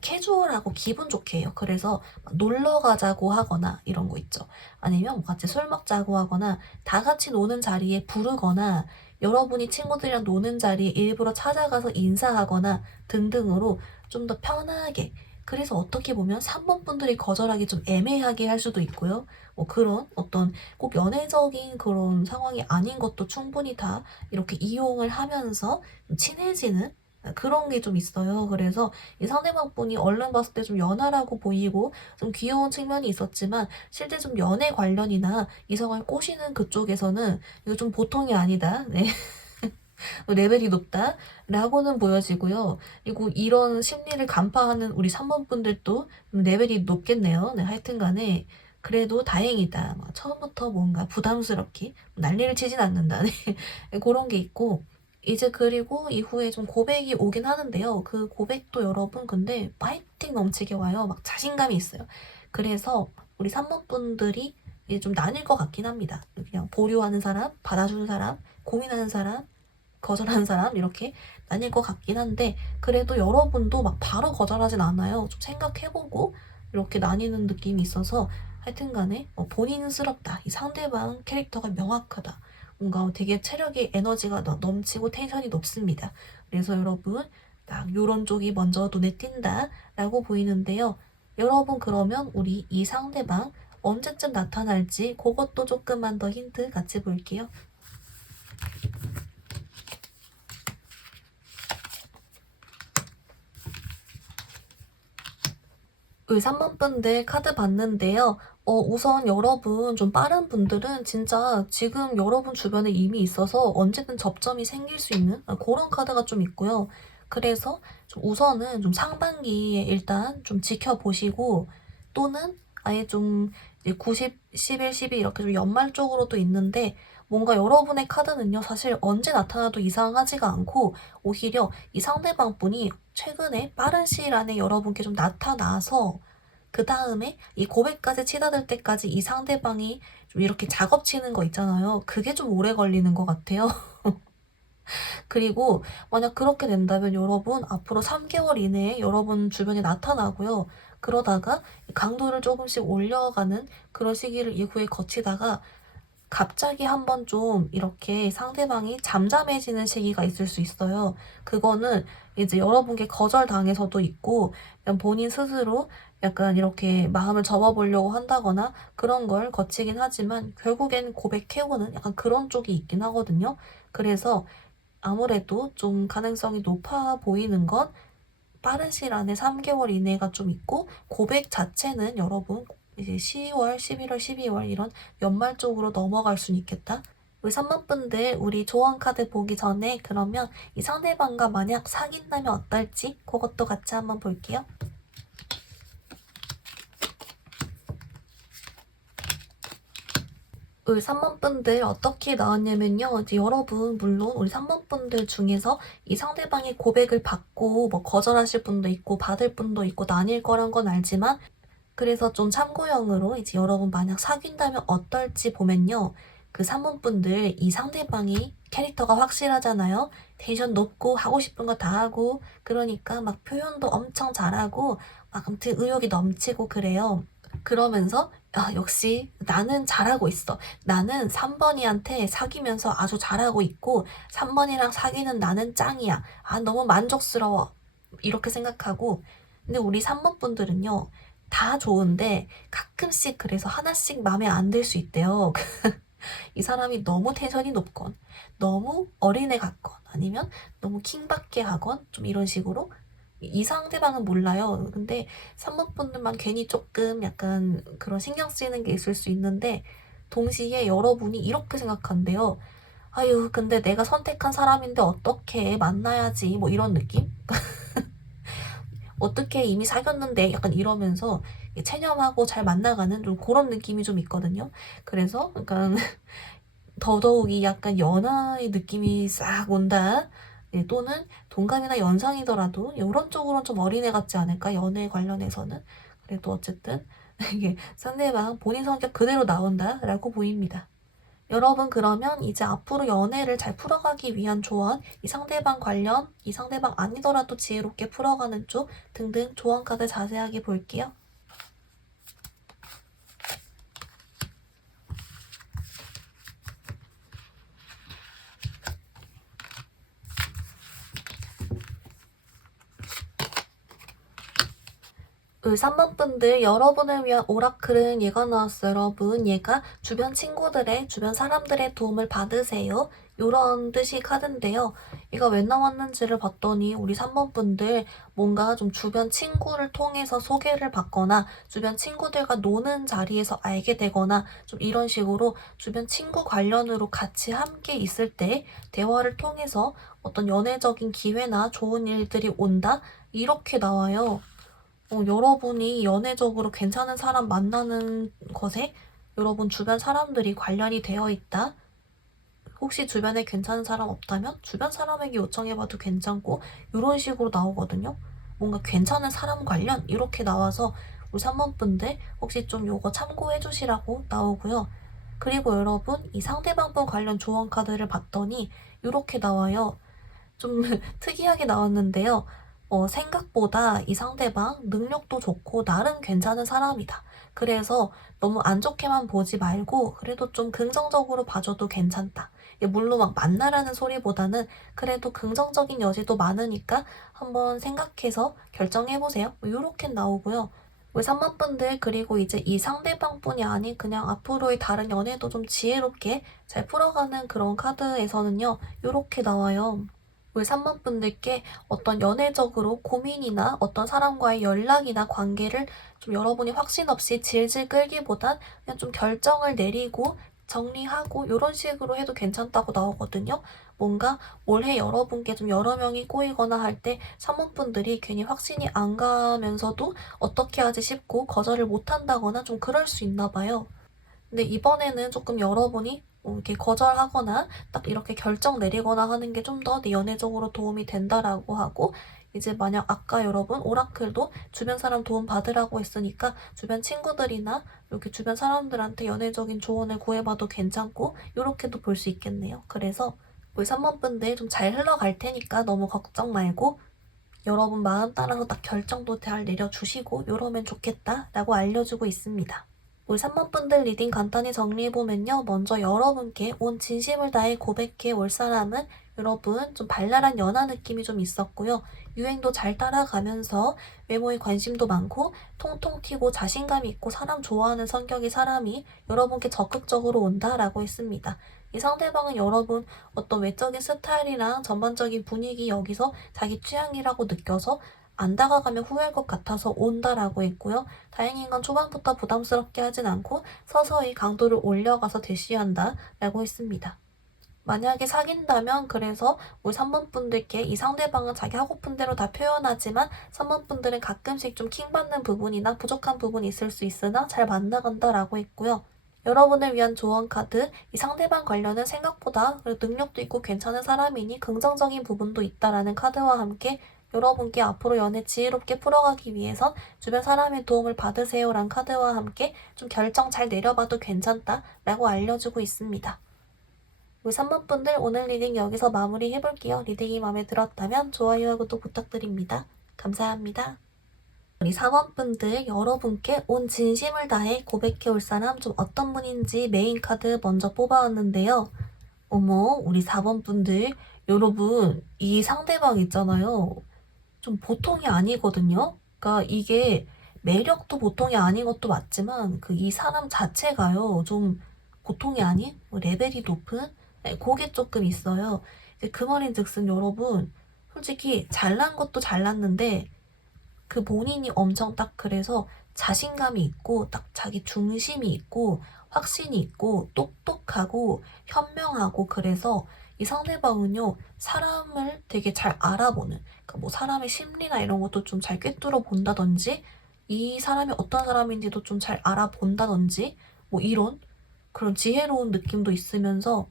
캐주얼하고 기분 좋게 해요. 그래서 막 놀러 가자고 하거나 이런 거 있죠. 아니면 뭐 같이 술 먹자고 하거나 다 같이 노는 자리에 부르거나 여러분이 친구들이랑 노는 자리에 일부러 찾아가서 인사하거나 등등으로 좀 더 편하게. 그래서 어떻게 보면 3번 분들이 거절하기 좀 애매하게 할 수도 있고요. 그런 어떤 꼭 연애적인 그런 상황이 아닌 것도 충분히 다 이렇게 이용을 하면서 좀 친해지는 그런 게 좀 있어요. 그래서 이 상대방 분이 얼른 봤을 때 좀 연하라고 보이고 좀 귀여운 측면이 있었지만 실제 좀 연애 관련이나 이성을 꼬시는 그쪽에서는 이거 좀 보통이 아니다. 네. 레벨이 높다라고는 보여지고요. 그리고 이런 심리를 간파하는 우리 3번 분들도 레벨이 높겠네요. 네, 하여튼 간에 그래도 다행이다. 처음부터 뭔가 부담스럽게 난리를 치진 않는다. 네, 그런 게 있고 이제 그리고 이후에 좀 고백이 오긴 하는데요. 그 고백도 여러분 근데 파이팅 넘치게 와요. 막 자신감이 있어요. 그래서 우리 3번 분들이 이제 좀 나뉠 것 같긴 합니다. 그냥 보류하는 사람, 받아주는 사람, 고민하는 사람, 거절하는 사람 이렇게 나뉠 것 같긴 한데 그래도 여러분도 막 바로 거절하진 않아요. 좀 생각해보고 이렇게 나뉘는 느낌이 있어서 하여튼 간에 본인스럽다. 이 상대방 캐릭터가 명확하다. 뭔가 되게 체력이 에너지가 넘치고 텐션이 높습니다. 그래서 여러분 딱 요런 쪽이 먼저 눈에 띈다 라고 보이는데요. 여러분 그러면 우리 이 상대방 언제쯤 나타날지 그것도 조금만 더 힌트 같이 볼게요. 우리 3번 분들 카드 봤는데요. 우선 여러분 좀 빠른 분들은 진짜 지금 여러분 주변에 이미 있어서 언제든 접점이 생길 수 있는 그런 카드가 좀 있고요. 그래서 좀 우선은 좀 상반기에 일단 좀 지켜보시고 또는 아예 좀 이제 90, 11, 12 이렇게 좀 연말 쪽으로도 있는데 뭔가 여러분의 카드는요. 사실 언제 나타나도 이상하지가 않고 오히려 이 상대방 분이 최근에 빠른 시일 안에 여러분께 좀 나타나서 그 다음에 이 고백까지 치닫을 때까지 이 상대방이 좀 이렇게 작업 치는 거 있잖아요. 그게 좀 오래 걸리는 것 같아요. 그리고 만약 그렇게 된다면 여러분 앞으로 3개월 이내에 여러분 주변에 나타나고요. 그러다가 강도를 조금씩 올려가는 그런 시기를 이후에 거치다가 갑자기 한번 좀 이렇게 상대방이 잠잠해지는 시기가 있을 수 있어요. 그거는 이제 여러분께 거절당해서도 있고, 그냥 본인 스스로 약간 이렇게 마음을 접어보려고 한다거나 그런 걸 거치긴 하지만 결국엔 고백해오는 약간 그런 쪽이 있긴 하거든요. 그래서 아무래도 좀 가능성이 높아 보이는 건 빠른 시일 안에 3개월 이내가 좀 있고 고백 자체는 여러분 이제 10월, 11월, 12월 이런 연말 쪽으로 넘어갈 수는 있겠다. 우리 3번 분들 우리 조언 카드 보기 전에 그러면 이 상대방과 만약 사귄다면 어떨지 그것도 같이 한번 볼게요. 우리 3번 분들 어떻게 나왔냐면요. 이제 여러분, 물론 우리 3번 분들 중에서 이 상대방의 고백을 받고 뭐 거절하실 분도 있고 받을 분도 있고 나뉠 거란 건 알지만, 그래서 좀 참고용으로 이제 여러분 만약 사귄다면 어떨지 보면요. 그 3번 분들 이 상대방이 캐릭터가 확실하잖아요. 텐션 높고 하고 싶은 거 다 하고, 그러니까 막 표현도 엄청 잘하고 막 아무튼 의욕이 넘치고 그래요. 그러면서 역시 나는 잘하고 있어. 나는 3번이한테 사귀면서 아주 잘하고 있고 3번이랑 사귀는 나는 짱이야. 너무 만족스러워. 이렇게 생각하고. 근데 우리 3번 분들은요. 다 좋은데 가끔씩 그래서 하나씩 마음에 안 들 수 있대요. 이 사람이 너무 텐션이 높건, 너무 어린애 같건, 아니면 너무 킹받게 하건, 좀 이런 식으로. 이 상대방은 몰라요. 근데 3번 분들만 괜히 조금 약간 그런 신경 쓰이는 게 있을 수 있는데, 동시에 여러분이 이렇게 생각한대요. 아유, 근데 내가 선택한 사람인데 어떻게 만나야지, 뭐 이런 느낌? 어떻게 이미 사귀었는데 약간 이러면서 체념하고 잘 만나가는 좀 그런 느낌이 좀 있거든요. 그래서 약간 더더욱이 약간 연하의 느낌이 싹 온다. 또는 동갑이나 연상이더라도 이런 쪽으로는 좀 어린애 같지 않을까? 연애 관련해서는. 그래도 어쨌든 이게 상대방 본인 성격 그대로 나온다라고 보입니다. 여러분, 그러면 이제 앞으로 연애를 잘 풀어가기 위한 조언, 이 상대방 관련, 이 상대방 아니더라도 지혜롭게 풀어가는 쪽 등등 조언 카드 자세하게 볼게요. 우리 3번 분들, 여러분을 위한 오라클은 얘가 나왔어요. 여러분, 얘가 주변 친구들의, 주변 사람들의 도움을 받으세요. 요런 뜻이 카드인데요. 얘가 왜 나왔는지를 봤더니 우리 3번 분들 뭔가 좀 주변 친구를 통해서 소개를 받거나 주변 친구들과 노는 자리에서 알게 되거나 좀 이런 식으로 주변 친구 관련으로 같이 함께 있을 때 대화를 통해서 어떤 연애적인 기회나 좋은 일들이 온다? 이렇게 나와요. 여러분이 연애적으로 괜찮은 사람 만나는 것에 여러분 주변 사람들이 관련이 되어 있다. 혹시 주변에 괜찮은 사람 없다면 주변 사람에게 요청해봐도 괜찮고, 이런 식으로 나오거든요. 뭔가 괜찮은 사람 관련 이렇게 나와서 우리 3번 분들 혹시 좀 요거 참고해 주시라고 나오고요. 그리고 여러분, 이 상대방 분 관련 조언 카드를 봤더니 이렇게 나와요. 좀 특이하게 나왔는데요. 생각보다 이 상대방 능력도 좋고 나름 괜찮은 사람이다. 그래서 너무 안 좋게만 보지 말고 그래도 좀 긍정적으로 봐줘도 괜찮다. 물론 막 만나라는 소리보다는 그래도 긍정적인 여지도 많으니까 한번 생각해서 결정해보세요. 이렇게 나오고요. 우리 3번 분들, 그리고 이제 이 상대방뿐이 아닌 그냥 앞으로의 다른 연애도 좀 지혜롭게 잘 풀어가는 그런 카드에서는요. 이렇게 나와요. 우리 3번 분들께 어떤 연애적으로 고민이나 어떤 사람과의 연락이나 관계를 좀 여러분이 확신 없이 질질 끌기보단 그냥 좀 결정을 내리고 정리하고 이런 식으로 해도 괜찮다고 나오거든요. 뭔가 올해 여러분께 좀 여러 명이 꼬이거나 할 때 3번 분들이 괜히 확신이 안 가면서도 어떻게 하지 싶고 거절을 못 한다거나 좀 그럴 수 있나 봐요. 근데 이번에는 조금 여러분이 이렇게 거절하거나 딱 이렇게 결정 내리거나 하는 게 좀 더 내 연애적으로 도움이 된다라고 하고, 이제 만약 아까 여러분 오라클도 주변 사람 도움 받으라고 했으니까 주변 친구들이나 이렇게 주변 사람들한테 연애적인 조언을 구해봐도 괜찮고, 이렇게도 볼 수 있겠네요. 그래서 우리 3번 분들 좀 잘 흘러갈 테니까 너무 걱정 말고 여러분 마음 따라서 딱 결정도 잘 내려주시고 이러면 좋겠다라고 알려주고 있습니다. 우리 3번 분들 리딩 간단히 정리해보면요. 먼저 여러분께 온 진심을 다해 고백해 올 사람은 여러분 좀 발랄한 연하 느낌이 좀 있었고요. 유행도 잘 따라가면서 외모에 관심도 많고 통통 튀고 자신감 있고 사람 좋아하는 성격의 사람이 여러분께 적극적으로 온다라고 했습니다. 이 상대방은 여러분 어떤 외적인 스타일이랑 전반적인 분위기 여기서 자기 취향이라고 느껴서 안 다가가면 후회할 것 같아서 온다라고 했고요. 다행인 건 초반부터 부담스럽게 하진 않고 서서히 강도를 올려가서 대시한다라고 했습니다. 만약에 사귄다면 그래서 우리 3번 분들께 이 상대방은 자기 하고픈 대로 다 표현하지만 3번 분들은 가끔씩 좀 킹받는 부분이나 부족한 부분이 있을 수 있으나 잘 만나간다라고 했고요. 여러분을 위한 조언 카드, 이 상대방 관련은 생각보다 능력도 있고 괜찮은 사람이니 긍정적인 부분도 있다라는 카드와 함께 여러분께 앞으로 연애 지혜롭게 풀어가기 위해선 주변 사람의 도움을 받으세요란 카드와 함께 좀 결정 잘 내려봐도 괜찮다라고 알려주고 있습니다. 우리 3번 분들 오늘 리딩 여기서 마무리 해볼게요. 리딩이 마음에 들었다면 좋아요와 구독 부탁드립니다. 감사합니다. 우리 4번 분들 여러분께 온 진심을 다해 고백해올 사람 좀 어떤 분인지 메인 카드 먼저 뽑아왔는데요. 어머, 우리 4번 분들 여러분 이 상대방 있잖아요. 좀 보통이 아니거든요. 그러니까 이게 매력도 보통이 아닌 것도 맞지만 그 이 사람 자체가요. 좀 보통이 아닌 레벨이 높은 그게 조금 있어요. 이제 그 말인즉슨 여러분 솔직히 잘난 것도 잘났는데 그 본인이 엄청 딱 그래서 자신감이 있고 딱 자기 중심이 있고 확신이 있고 똑똑하고 현명하고 그래서 이 상대방은요 사람을 되게 잘 알아보는 그러니까 뭐 사람의 심리나 이런 것도 좀 잘 꿰뚫어 본다든지 이 사람이 어떤 사람인지도 좀 잘 알아본다든지 뭐 이런 그런 지혜로운 느낌도 있으면서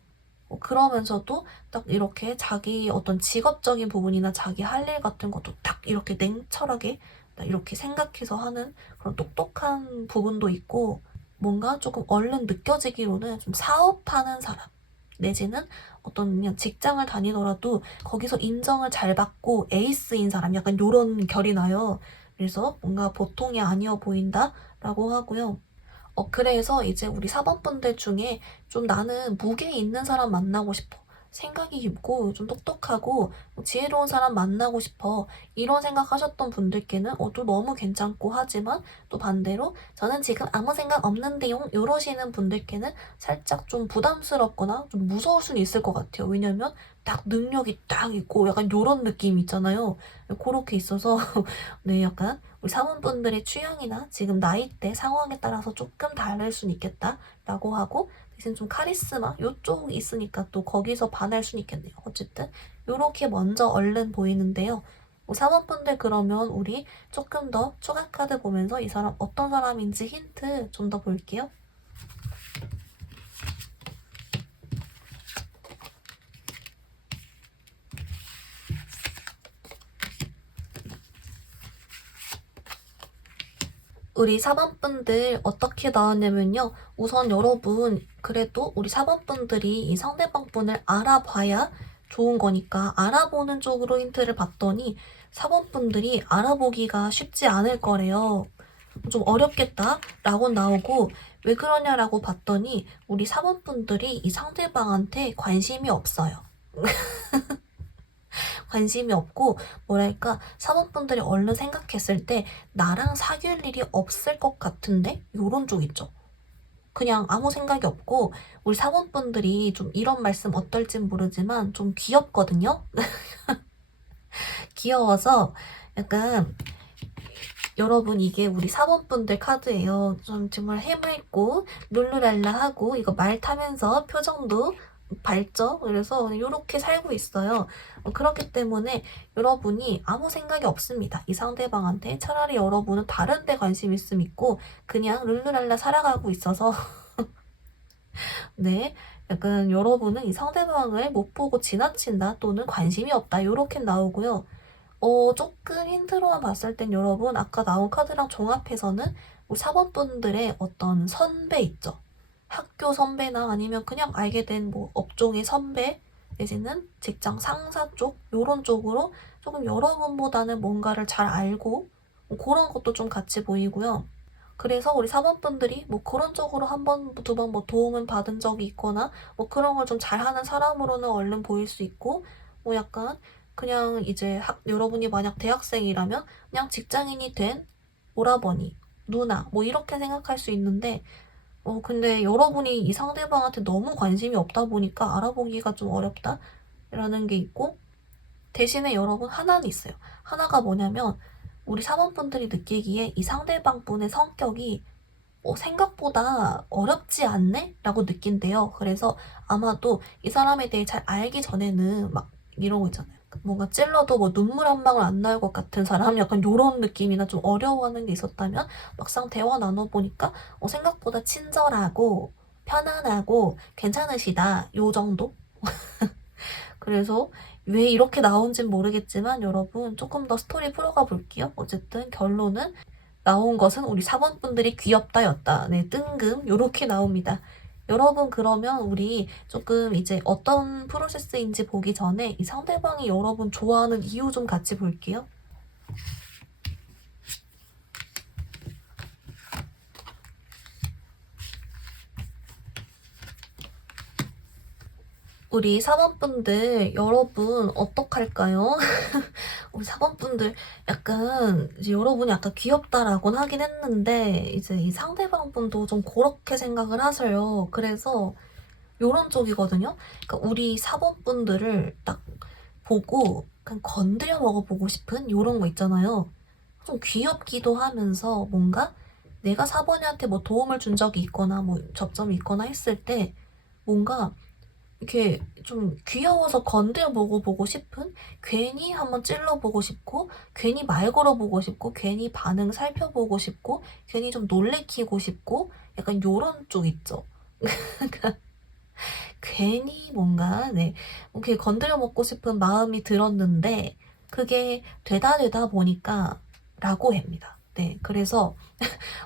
그러면서도 딱 이렇게 자기 어떤 직업적인 부분이나 자기 할 일 같은 것도 딱 이렇게 냉철하게 이렇게 생각해서 하는 그런 똑똑한 부분도 있고 뭔가 조금 얼른 느껴지기로는 좀 사업하는 사람 내지는 어떤 그냥 직장을 다니더라도 거기서 인정을 잘 받고 에이스인 사람 약간 요런 결이 나요. 그래서 뭔가 보통이 아니어 보인다라고 하고요. 그래서 이제 우리 사범분들 중에 좀 나는 무게 있는 사람 만나고 싶어. 생각이 깊고 좀 똑똑하고 지혜로운 사람 만나고 싶어. 이런 생각하셨던 분들께는 또 너무 괜찮고 하지만 또 반대로 저는 지금 아무 생각 없는데요. 이러시는 분들께는 살짝 좀 부담스럽거나 좀 무서울 수는 있을 것 같아요. 왜냐면 딱 능력이 딱 있고 약간 요런 느낌이 있잖아요. 그렇게 있어서 네, 약간 우리 사원분들의 취향이나 지금 나이대 상황에 따라서 조금 다를 수는 있겠다라고 하고 대신 좀 카리스마 요쪽이 있으니까 또 거기서 반할 수는 있겠네요. 어쨌든 요렇게 먼저 얼른 보이는데요. 사원분들 그러면 우리 조금 더 추가 카드 보면서 이 사람 어떤 사람인지 힌트 좀 더 볼게요. 우리 4번분들 어떻게 나왔냐면요. 우선 여러분 그래도 우리 4번분들이 이 상대방분을 알아봐야 좋은 거니까 알아보는 쪽으로 힌트를 봤더니 4번분들이 알아보기가 쉽지 않을 거래요. 좀 어렵겠다 라고 나오고 왜 그러냐라고 봤더니 우리 4번분들이 이 상대방한테 관심이 없어요. 관심이 없고 뭐랄까 사모분들이 얼른 생각했을 때 나랑 사귈 일이 없을 것 같은데 요런 쪽 있죠. 그냥 아무 생각이 없고 우리 사모분들이 좀 이런 말씀 어떨진 모르지만 좀 귀엽거든요. 귀여워서 약간 여러분 이게 우리 사모분들 카드예요. 좀 정말 해맑고 룰루랄라하고 이거 말 타면서 표정도 밝죠? 그래서 이렇게 살고 있어요. 그렇기 때문에 여러분이 아무 생각이 없습니다. 이 상대방한테 차라리 여러분은 다른 데 관심 있음 있고 그냥 룰루랄라 살아가고 있어서 네, 약간 여러분은 이 상대방을 못 보고 지나친다 또는 관심이 없다 이렇게 나오고요. 조금 힌트로만 봤을 땐 여러분 아까 나온 카드랑 종합해서는 우리 사범분들의 어떤 선배 있죠. 학교 선배나 아니면 그냥 알게 된 뭐 업종의 선배 내지는 직장 상사 쪽 요런 쪽으로 조금 여러분보다는 뭔가를 잘 알고 뭐 그런 것도 좀 같이 보이고요. 그래서 우리 사범분들이 뭐 그런 쪽으로 한 번, 두 번 뭐 도움은 받은 적이 있거나 뭐 그런 걸 좀 잘하는 사람으로는 얼른 보일 수 있고 뭐 약간 그냥 이제 여러분이 만약 대학생이라면 그냥 직장인이 된 오라버니, 누나 뭐 이렇게 생각할 수 있는데 근데 여러분이 이 상대방한테 너무 관심이 없다 보니까 알아보기가 좀 어렵다라는 게 있고 대신에 여러분 하나는 있어요. 하나가 뭐냐면 우리 사원분들이 느끼기에 이 상대방 분의 성격이 생각보다 어렵지 않네? 라고 느낀대요. 그래서 아마도 이 사람에 대해 잘 알기 전에는 막 이런 거 있잖아요. 뭔가 찔러도 뭐 눈물 한 방울 안 나올 것 같은 사람? 약간 요런 느낌이나 좀 어려워하는 게 있었다면 막상 대화 나눠보니까 생각보다 친절하고 편안하고 괜찮으시다. 요 정도? 그래서 왜 이렇게 나온진 모르겠지만 여러분 조금 더 스토리 풀어가 볼게요. 어쨌든 결론은 나온 것은 우리 4번 분들이 귀엽다였다. 네, 뜬금 요렇게 나옵니다. 여러분 그러면 우리 조금 이제 어떤 프로세스인지 보기 전에 이 상대방이 여러분 좋아하는 이유 좀 같이 볼게요. 우리 4번 분들 여러분 어떡할까요? 우리 4번 분들 약간 이제 여러분이 아까 귀엽다라고는 하긴 했는데 이제 이 상대방 분도 좀 그렇게 생각을 하셔요. 그래서 요런 쪽이거든요. 그러니까 우리 4번 분들을 딱 보고 그냥 건드려 먹어보고 싶은 요런 거 있잖아요. 좀 귀엽기도 하면서 뭔가 내가 4번이한테 뭐 도움을 준 적이 있거나 뭐 접점이 있거나 했을 때 뭔가 이렇게 좀 귀여워서 건드려 먹어보고 싶은, 괜히 한번 찔러보고 싶고 괜히 말 걸어보고 싶고 괜히 반응 살펴보고 싶고 괜히 좀 놀래키고 싶고 약간 요런 쪽 있죠. 괜히 뭔가 이렇게 건드려 먹고 싶은 마음이 들었는데 그게 되다 보니까 라고 합니다. 네, 그래서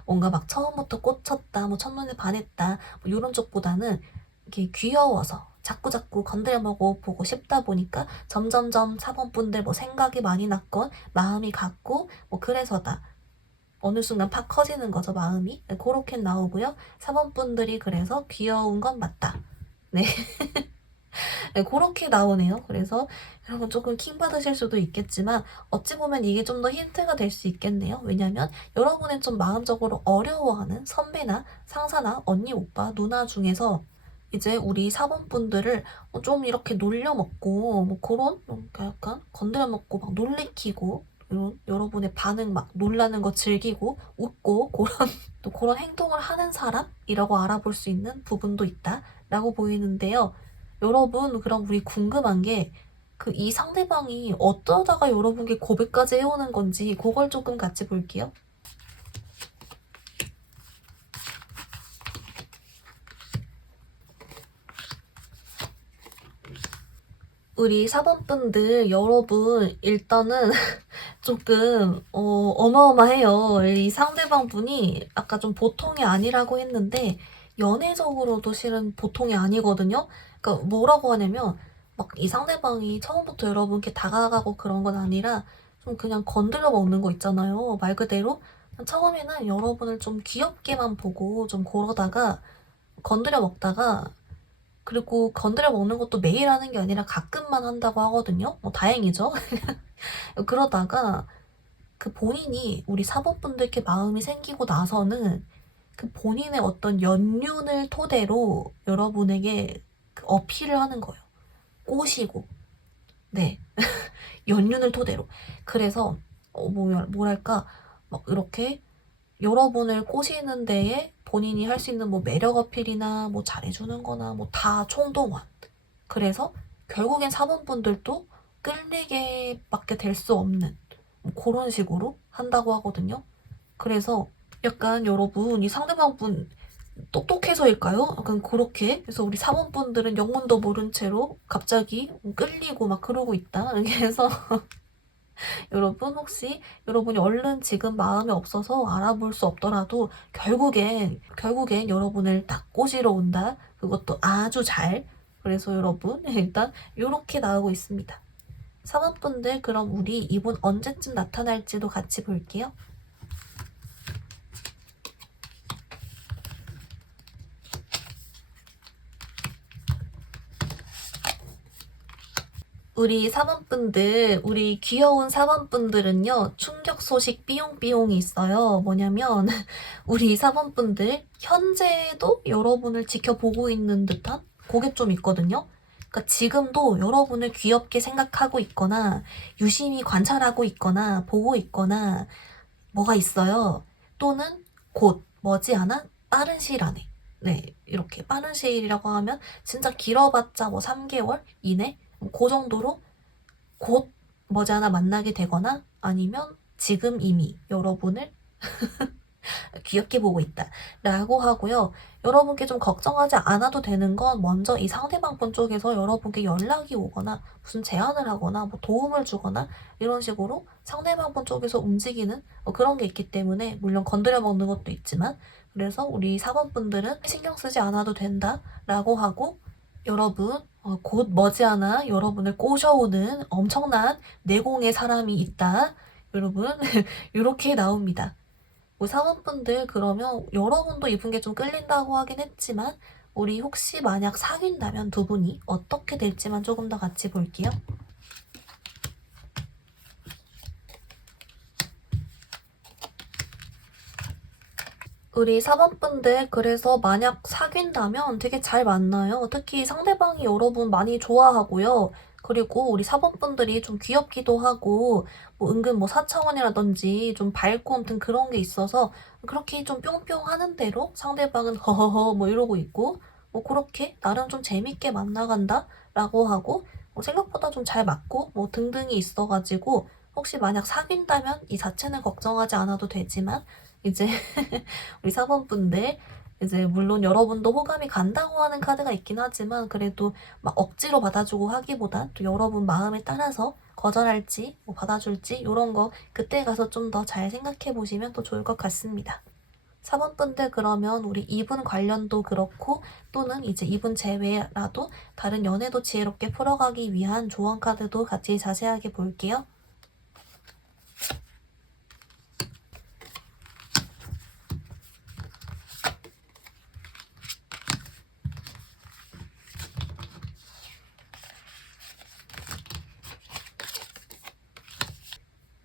뭔가 막 처음부터 꽂혔다, 뭐 첫눈에 반했다, 뭐 이런 쪽보다는 이렇게 귀여워서 자꾸자꾸 건드려 먹어보고 싶다 보니까 점점점 4번 분들 뭐 생각이 많이 났건 마음이 갔고 뭐 그래서다. 어느 순간 팍 커지는 거죠, 마음이. 네, 그렇게 나오고요. 4번 분들이 그래서 귀여운 건 맞다. 네. 네, 그렇게 나오네요. 그래서 여러분 조금 킹 받으실 수도 있겠지만 어찌 보면 이게 좀 더 힌트가 될 수 있겠네요. 왜냐면 여러분은 좀 마음적으로 어려워하는 선배나 상사나 언니, 오빠, 누나 중에서 이제 우리 사범분들을 좀 이렇게 놀려먹고 뭐 그런 약간 건드려 먹고 막 놀래키고 이런 여러분의 반응 막 놀라는 거 즐기고 웃고 그런 또 그런 행동을 하는 사람이라고 알아볼 수 있는 부분도 있다라고 보이는데요. 여러분, 그럼 우리 궁금한 게, 이 상대방이 어쩌다가 여러분께 고백까지 해오는 건지, 그걸 조금 같이 볼게요. 우리 4번분들, 여러분, 일단은 조금, 어마어마해요. 이 상대방 분이 아까 좀 보통이 아니라고 했는데, 연애적으로도 실은 보통이 아니거든요? 그러니까 뭐라고 하냐면, 막 이 상대방이 처음부터 여러분께 다가가고 그런 건 아니라, 좀 그냥 건드려 먹는 거 있잖아요. 말 그대로. 처음에는 여러분을 좀 귀엽게만 보고 좀 그러다가, 건드려 먹다가, 그리고 건드려 먹는 것도 매일 하는 게 아니라 가끔만 한다고 하거든요. 다행이죠. 그러다가 그 본인이 우리 사법분들께 마음이 생기고 나서는 그 본인의 어떤 연륜을 토대로 여러분에게 그 어필을 하는 거예요. 꼬시고. 네. 연륜을 토대로. 그래서 뭐랄까 막 이렇게 여러분을 꼬시는 데에 본인이 할 수 있는 뭐 매력 어필이나 뭐 잘해주는 거나 뭐 다 총동원. 그래서 결국엔 사범분들도 끌리게밖에 될 수 없는 뭐 그런 식으로 한다고 하거든요. 그래서 약간 여러분 이 상대방분 똑똑해서일까요? 약간 그렇게. 그래서 우리 사범분들은 영문도 모른 채로 갑자기 끌리고 막 그러고 있다. 그래서 여러분 혹시 여러분이 얼른 지금 마음에 없어서 알아볼 수 없더라도 결국엔 여러분을 딱 꼬시러 온다. 그것도 아주 잘. 그래서 여러분 일단 요렇게 나오고 있습니다. 사모분들 그럼 우리 이분 언제쯤 나타날지도 같이 볼게요. 우리 4번분들, 우리 귀여운 4번분들은요, 충격 소식 삐용삐용이 있어요. 뭐냐면, 우리 4번분들, 현재도 여러분을 지켜보고 있는 듯한 그게 좀 있거든요. 그러니까 지금도 여러분을 귀엽게 생각하고 있거나, 유심히 관찰하고 있거나, 보고 있거나, 뭐가 있어요. 또는 곧, 머지않아 빠른 시일 안에. 네, 이렇게 빠른 시일이라고 하면, 진짜 길어봤자 뭐 3개월 이내? 그 정도로 곧 머지않아 만나게 되거나 아니면 지금 이미 여러분을 귀엽게 보고 있다 라고 하고요. 여러분께 좀 걱정하지 않아도 되는 건 먼저 이 상대방 분 쪽에서 여러분께 연락이 오거나 무슨 제안을 하거나 뭐 도움을 주거나 이런 식으로 상대방 분 쪽에서 움직이는 그런 게 있기 때문에, 물론 건드려 먹는 것도 있지만, 그래서 우리 4번 분들은 신경 쓰지 않아도 된다 라고 하고, 여러분 곧 머지않아 여러분을 꼬셔오는 엄청난 내공의 사람이 있다 여러분. 이렇게 나옵니다. 뭐 사원분들, 그러면 여러분도 이분 게 좀 끌린다고 하긴 했지만, 우리 혹시 만약 사귄다면 두 분이 어떻게 될지만 조금 더 같이 볼게요. 우리 4번분들, 그래서 만약 사귄다면 되게 잘 만나요. 특히 상대방이 여러분 많이 좋아하고요. 그리고 우리 4번분들이 좀 귀엽기도 하고, 뭐 은근 뭐 사차원이라든지 좀 밝고 아무튼 그런 게 있어서, 그렇게 좀 뿅뿅 하는 대로 상대방은 허허허 뭐 이러고 있고, 뭐 그렇게 나름 좀 재밌게 만나간다 라고 하고, 뭐 생각보다 좀 잘 맞고 뭐 등등이 있어가지고, 혹시 만약 사귄다면 이 자체는 걱정하지 않아도 되지만, 이제 우리 4번분들, 이제 물론 여러분도 호감이 간다고 하는 카드가 있긴 하지만, 그래도 막 억지로 받아주고 하기보단 또 여러분 마음에 따라서 거절할지 뭐 받아줄지 이런 거 그때 가서 좀 더 잘 생각해 보시면 또 좋을 것 같습니다. 4번분들, 그러면 우리 이분 관련도 그렇고 또는 이제 이분 제외라도 다른 연애도 지혜롭게 풀어가기 위한 조언 카드도 같이 자세하게 볼게요.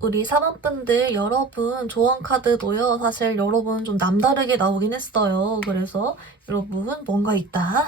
우리 4번분들, 여러분 조언 카드도요, 사실 여러분 좀 남다르게 나오긴 했어요. 그래서 여러분 뭔가 있다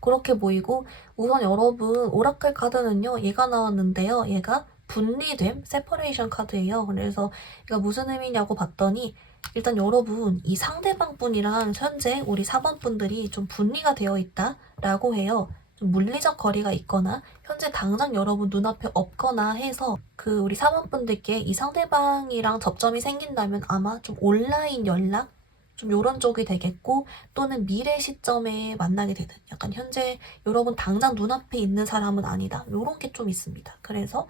그렇게 보이고, 우선 여러분 오라클 카드는요 얘가 나왔는데요, 얘가 분리됨, 세퍼레이션 카드예요. 그래서 이거 무슨 의미냐고 봤더니, 일단 여러분 이 상대방 분이랑 현재 우리 4번분들이 좀 분리가 되어 있다 라고 해요. 좀 물리적 거리가 있거나 현재 당장 여러분 눈앞에 없거나 해서, 그 우리 사원분들께 이 상대방이랑 접점이 생긴다면 아마 좀 온라인 연락? 좀 요런 쪽이 되겠고, 또는 미래 시점에 만나게 되는, 약간 현재 여러분 당장 눈앞에 있는 사람은 아니다, 요런 게 좀 있습니다. 그래서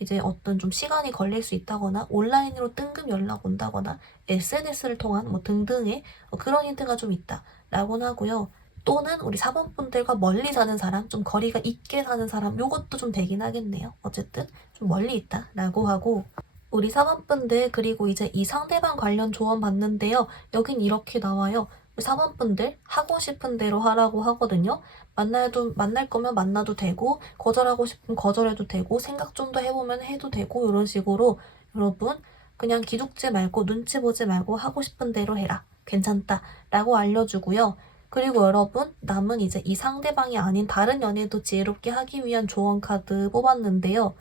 이제 어떤 좀 시간이 걸릴 수 있다거나 온라인으로 뜬금 연락 온다거나 SNS를 통한 뭐 등등의 그런 힌트가 좀 있다 라고는 하고요. 또는 우리 4번분들과 멀리 사는 사람, 좀 거리가 있게 사는 사람, 요것도 좀 되긴 하겠네요. 어쨌든 좀 멀리 있다 라고 하고, 우리 4번분들, 그리고 이제 이 상대방 관련 조언 받는데요. 여긴 이렇게 나와요. 우리 4번분들 하고 싶은 대로 하라고 하거든요. 만날 거면 만나도 되고, 거절하고 싶으면 거절해도 되고, 생각 좀 더 해보면 해도 되고, 이런 식으로 여러분 그냥 기죽지 말고 눈치 보지 말고 하고 싶은 대로 해라, 괜찮다 라고 알려주고요. 그리고 여러분, 남은 이제 이 상대방이 아닌 다른 연애도 지혜롭게 하기 위한 조언 카드 뽑았는데요.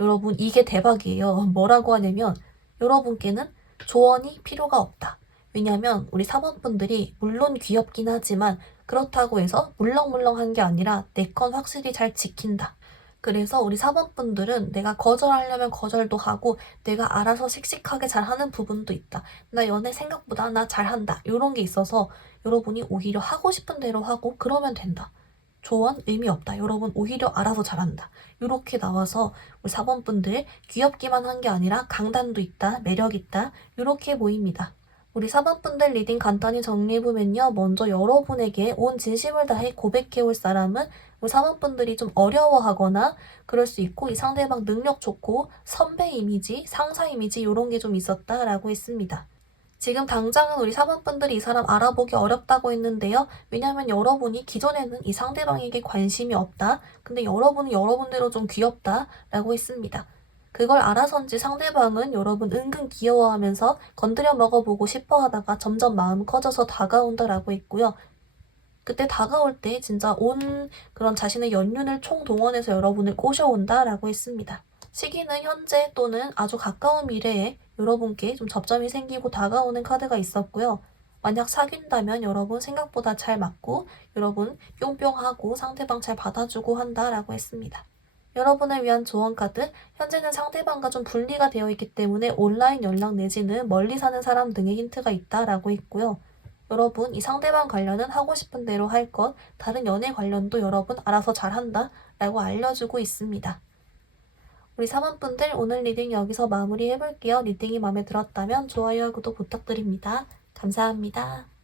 여러분 이게 대박이에요. 뭐라고 하냐면, 여러분께는 조언이 필요가 없다. 왜냐면 우리 4번분들이 물론 귀엽긴 하지만 그렇다고 해서 물렁물렁한 게 아니라 내 건 확실히 잘 지킨다. 그래서 우리 4번분들은 내가 거절하려면 거절도 하고 내가 알아서 씩씩하게 잘하는 부분도 있다. 나 연애 생각보다 나 잘한다. 이런 게 있어서 여러분이 오히려 하고 싶은 대로 하고 그러면 된다. 조언 의미 없다. 여러분 오히려 알아서 잘한다. 이렇게 나와서 우리 4번분들 귀엽기만 한 게 아니라 강단도 있다, 매력 있다, 이렇게 보입니다. 우리 4번분들 리딩 간단히 정리해보면요. 먼저 여러분에게 온 진심을 다해 고백해올 사람은 우리 4번분들이 좀 어려워하거나 그럴 수 있고, 이 상대방 능력 좋고 선배 이미지, 상사 이미지 이런 게 좀 있었다라고 했습니다. 지금 당장은 우리 4번분들이 이 사람 알아보기 어렵다고 했는데요. 왜냐하면 여러분이 기존에는 이 상대방에게 관심이 없다, 근데 여러분은 여러분대로 좀 귀엽다 라고 했습니다. 그걸 알아서인지 상대방은 여러분 은근 귀여워하면서 건드려 먹어보고 싶어 하다가 점점 마음 커져서 다가온다라고 했고요. 그때 다가올 때 진짜 온 그런 자신의 연륜을 총동원해서 여러분을 꼬셔온다라고 했습니다. 시기는 현재 또는 아주 가까운 미래에 여러분께 좀 접점이 생기고 다가오는 카드가 있었고요. 만약 사귄다면 여러분 생각보다 잘 맞고 여러분 뿅뿅하고 상대방 잘 받아주고 한다라고 했습니다. 여러분을 위한 조언 카드, 현재는 상대방과 좀 분리가 되어 있기 때문에 온라인 연락 내지는 멀리 사는 사람 등의 힌트가 있다라고 있고요. 여러분, 이 상대방 관련은 하고 싶은 대로 할 것, 다른 연애 관련도 여러분 알아서 잘한다 라고 알려주고 있습니다. 우리 3번분들 오늘 리딩 여기서 마무리해볼게요. 리딩이 마음에 들었다면 좋아요와 구독 부탁드립니다. 감사합니다.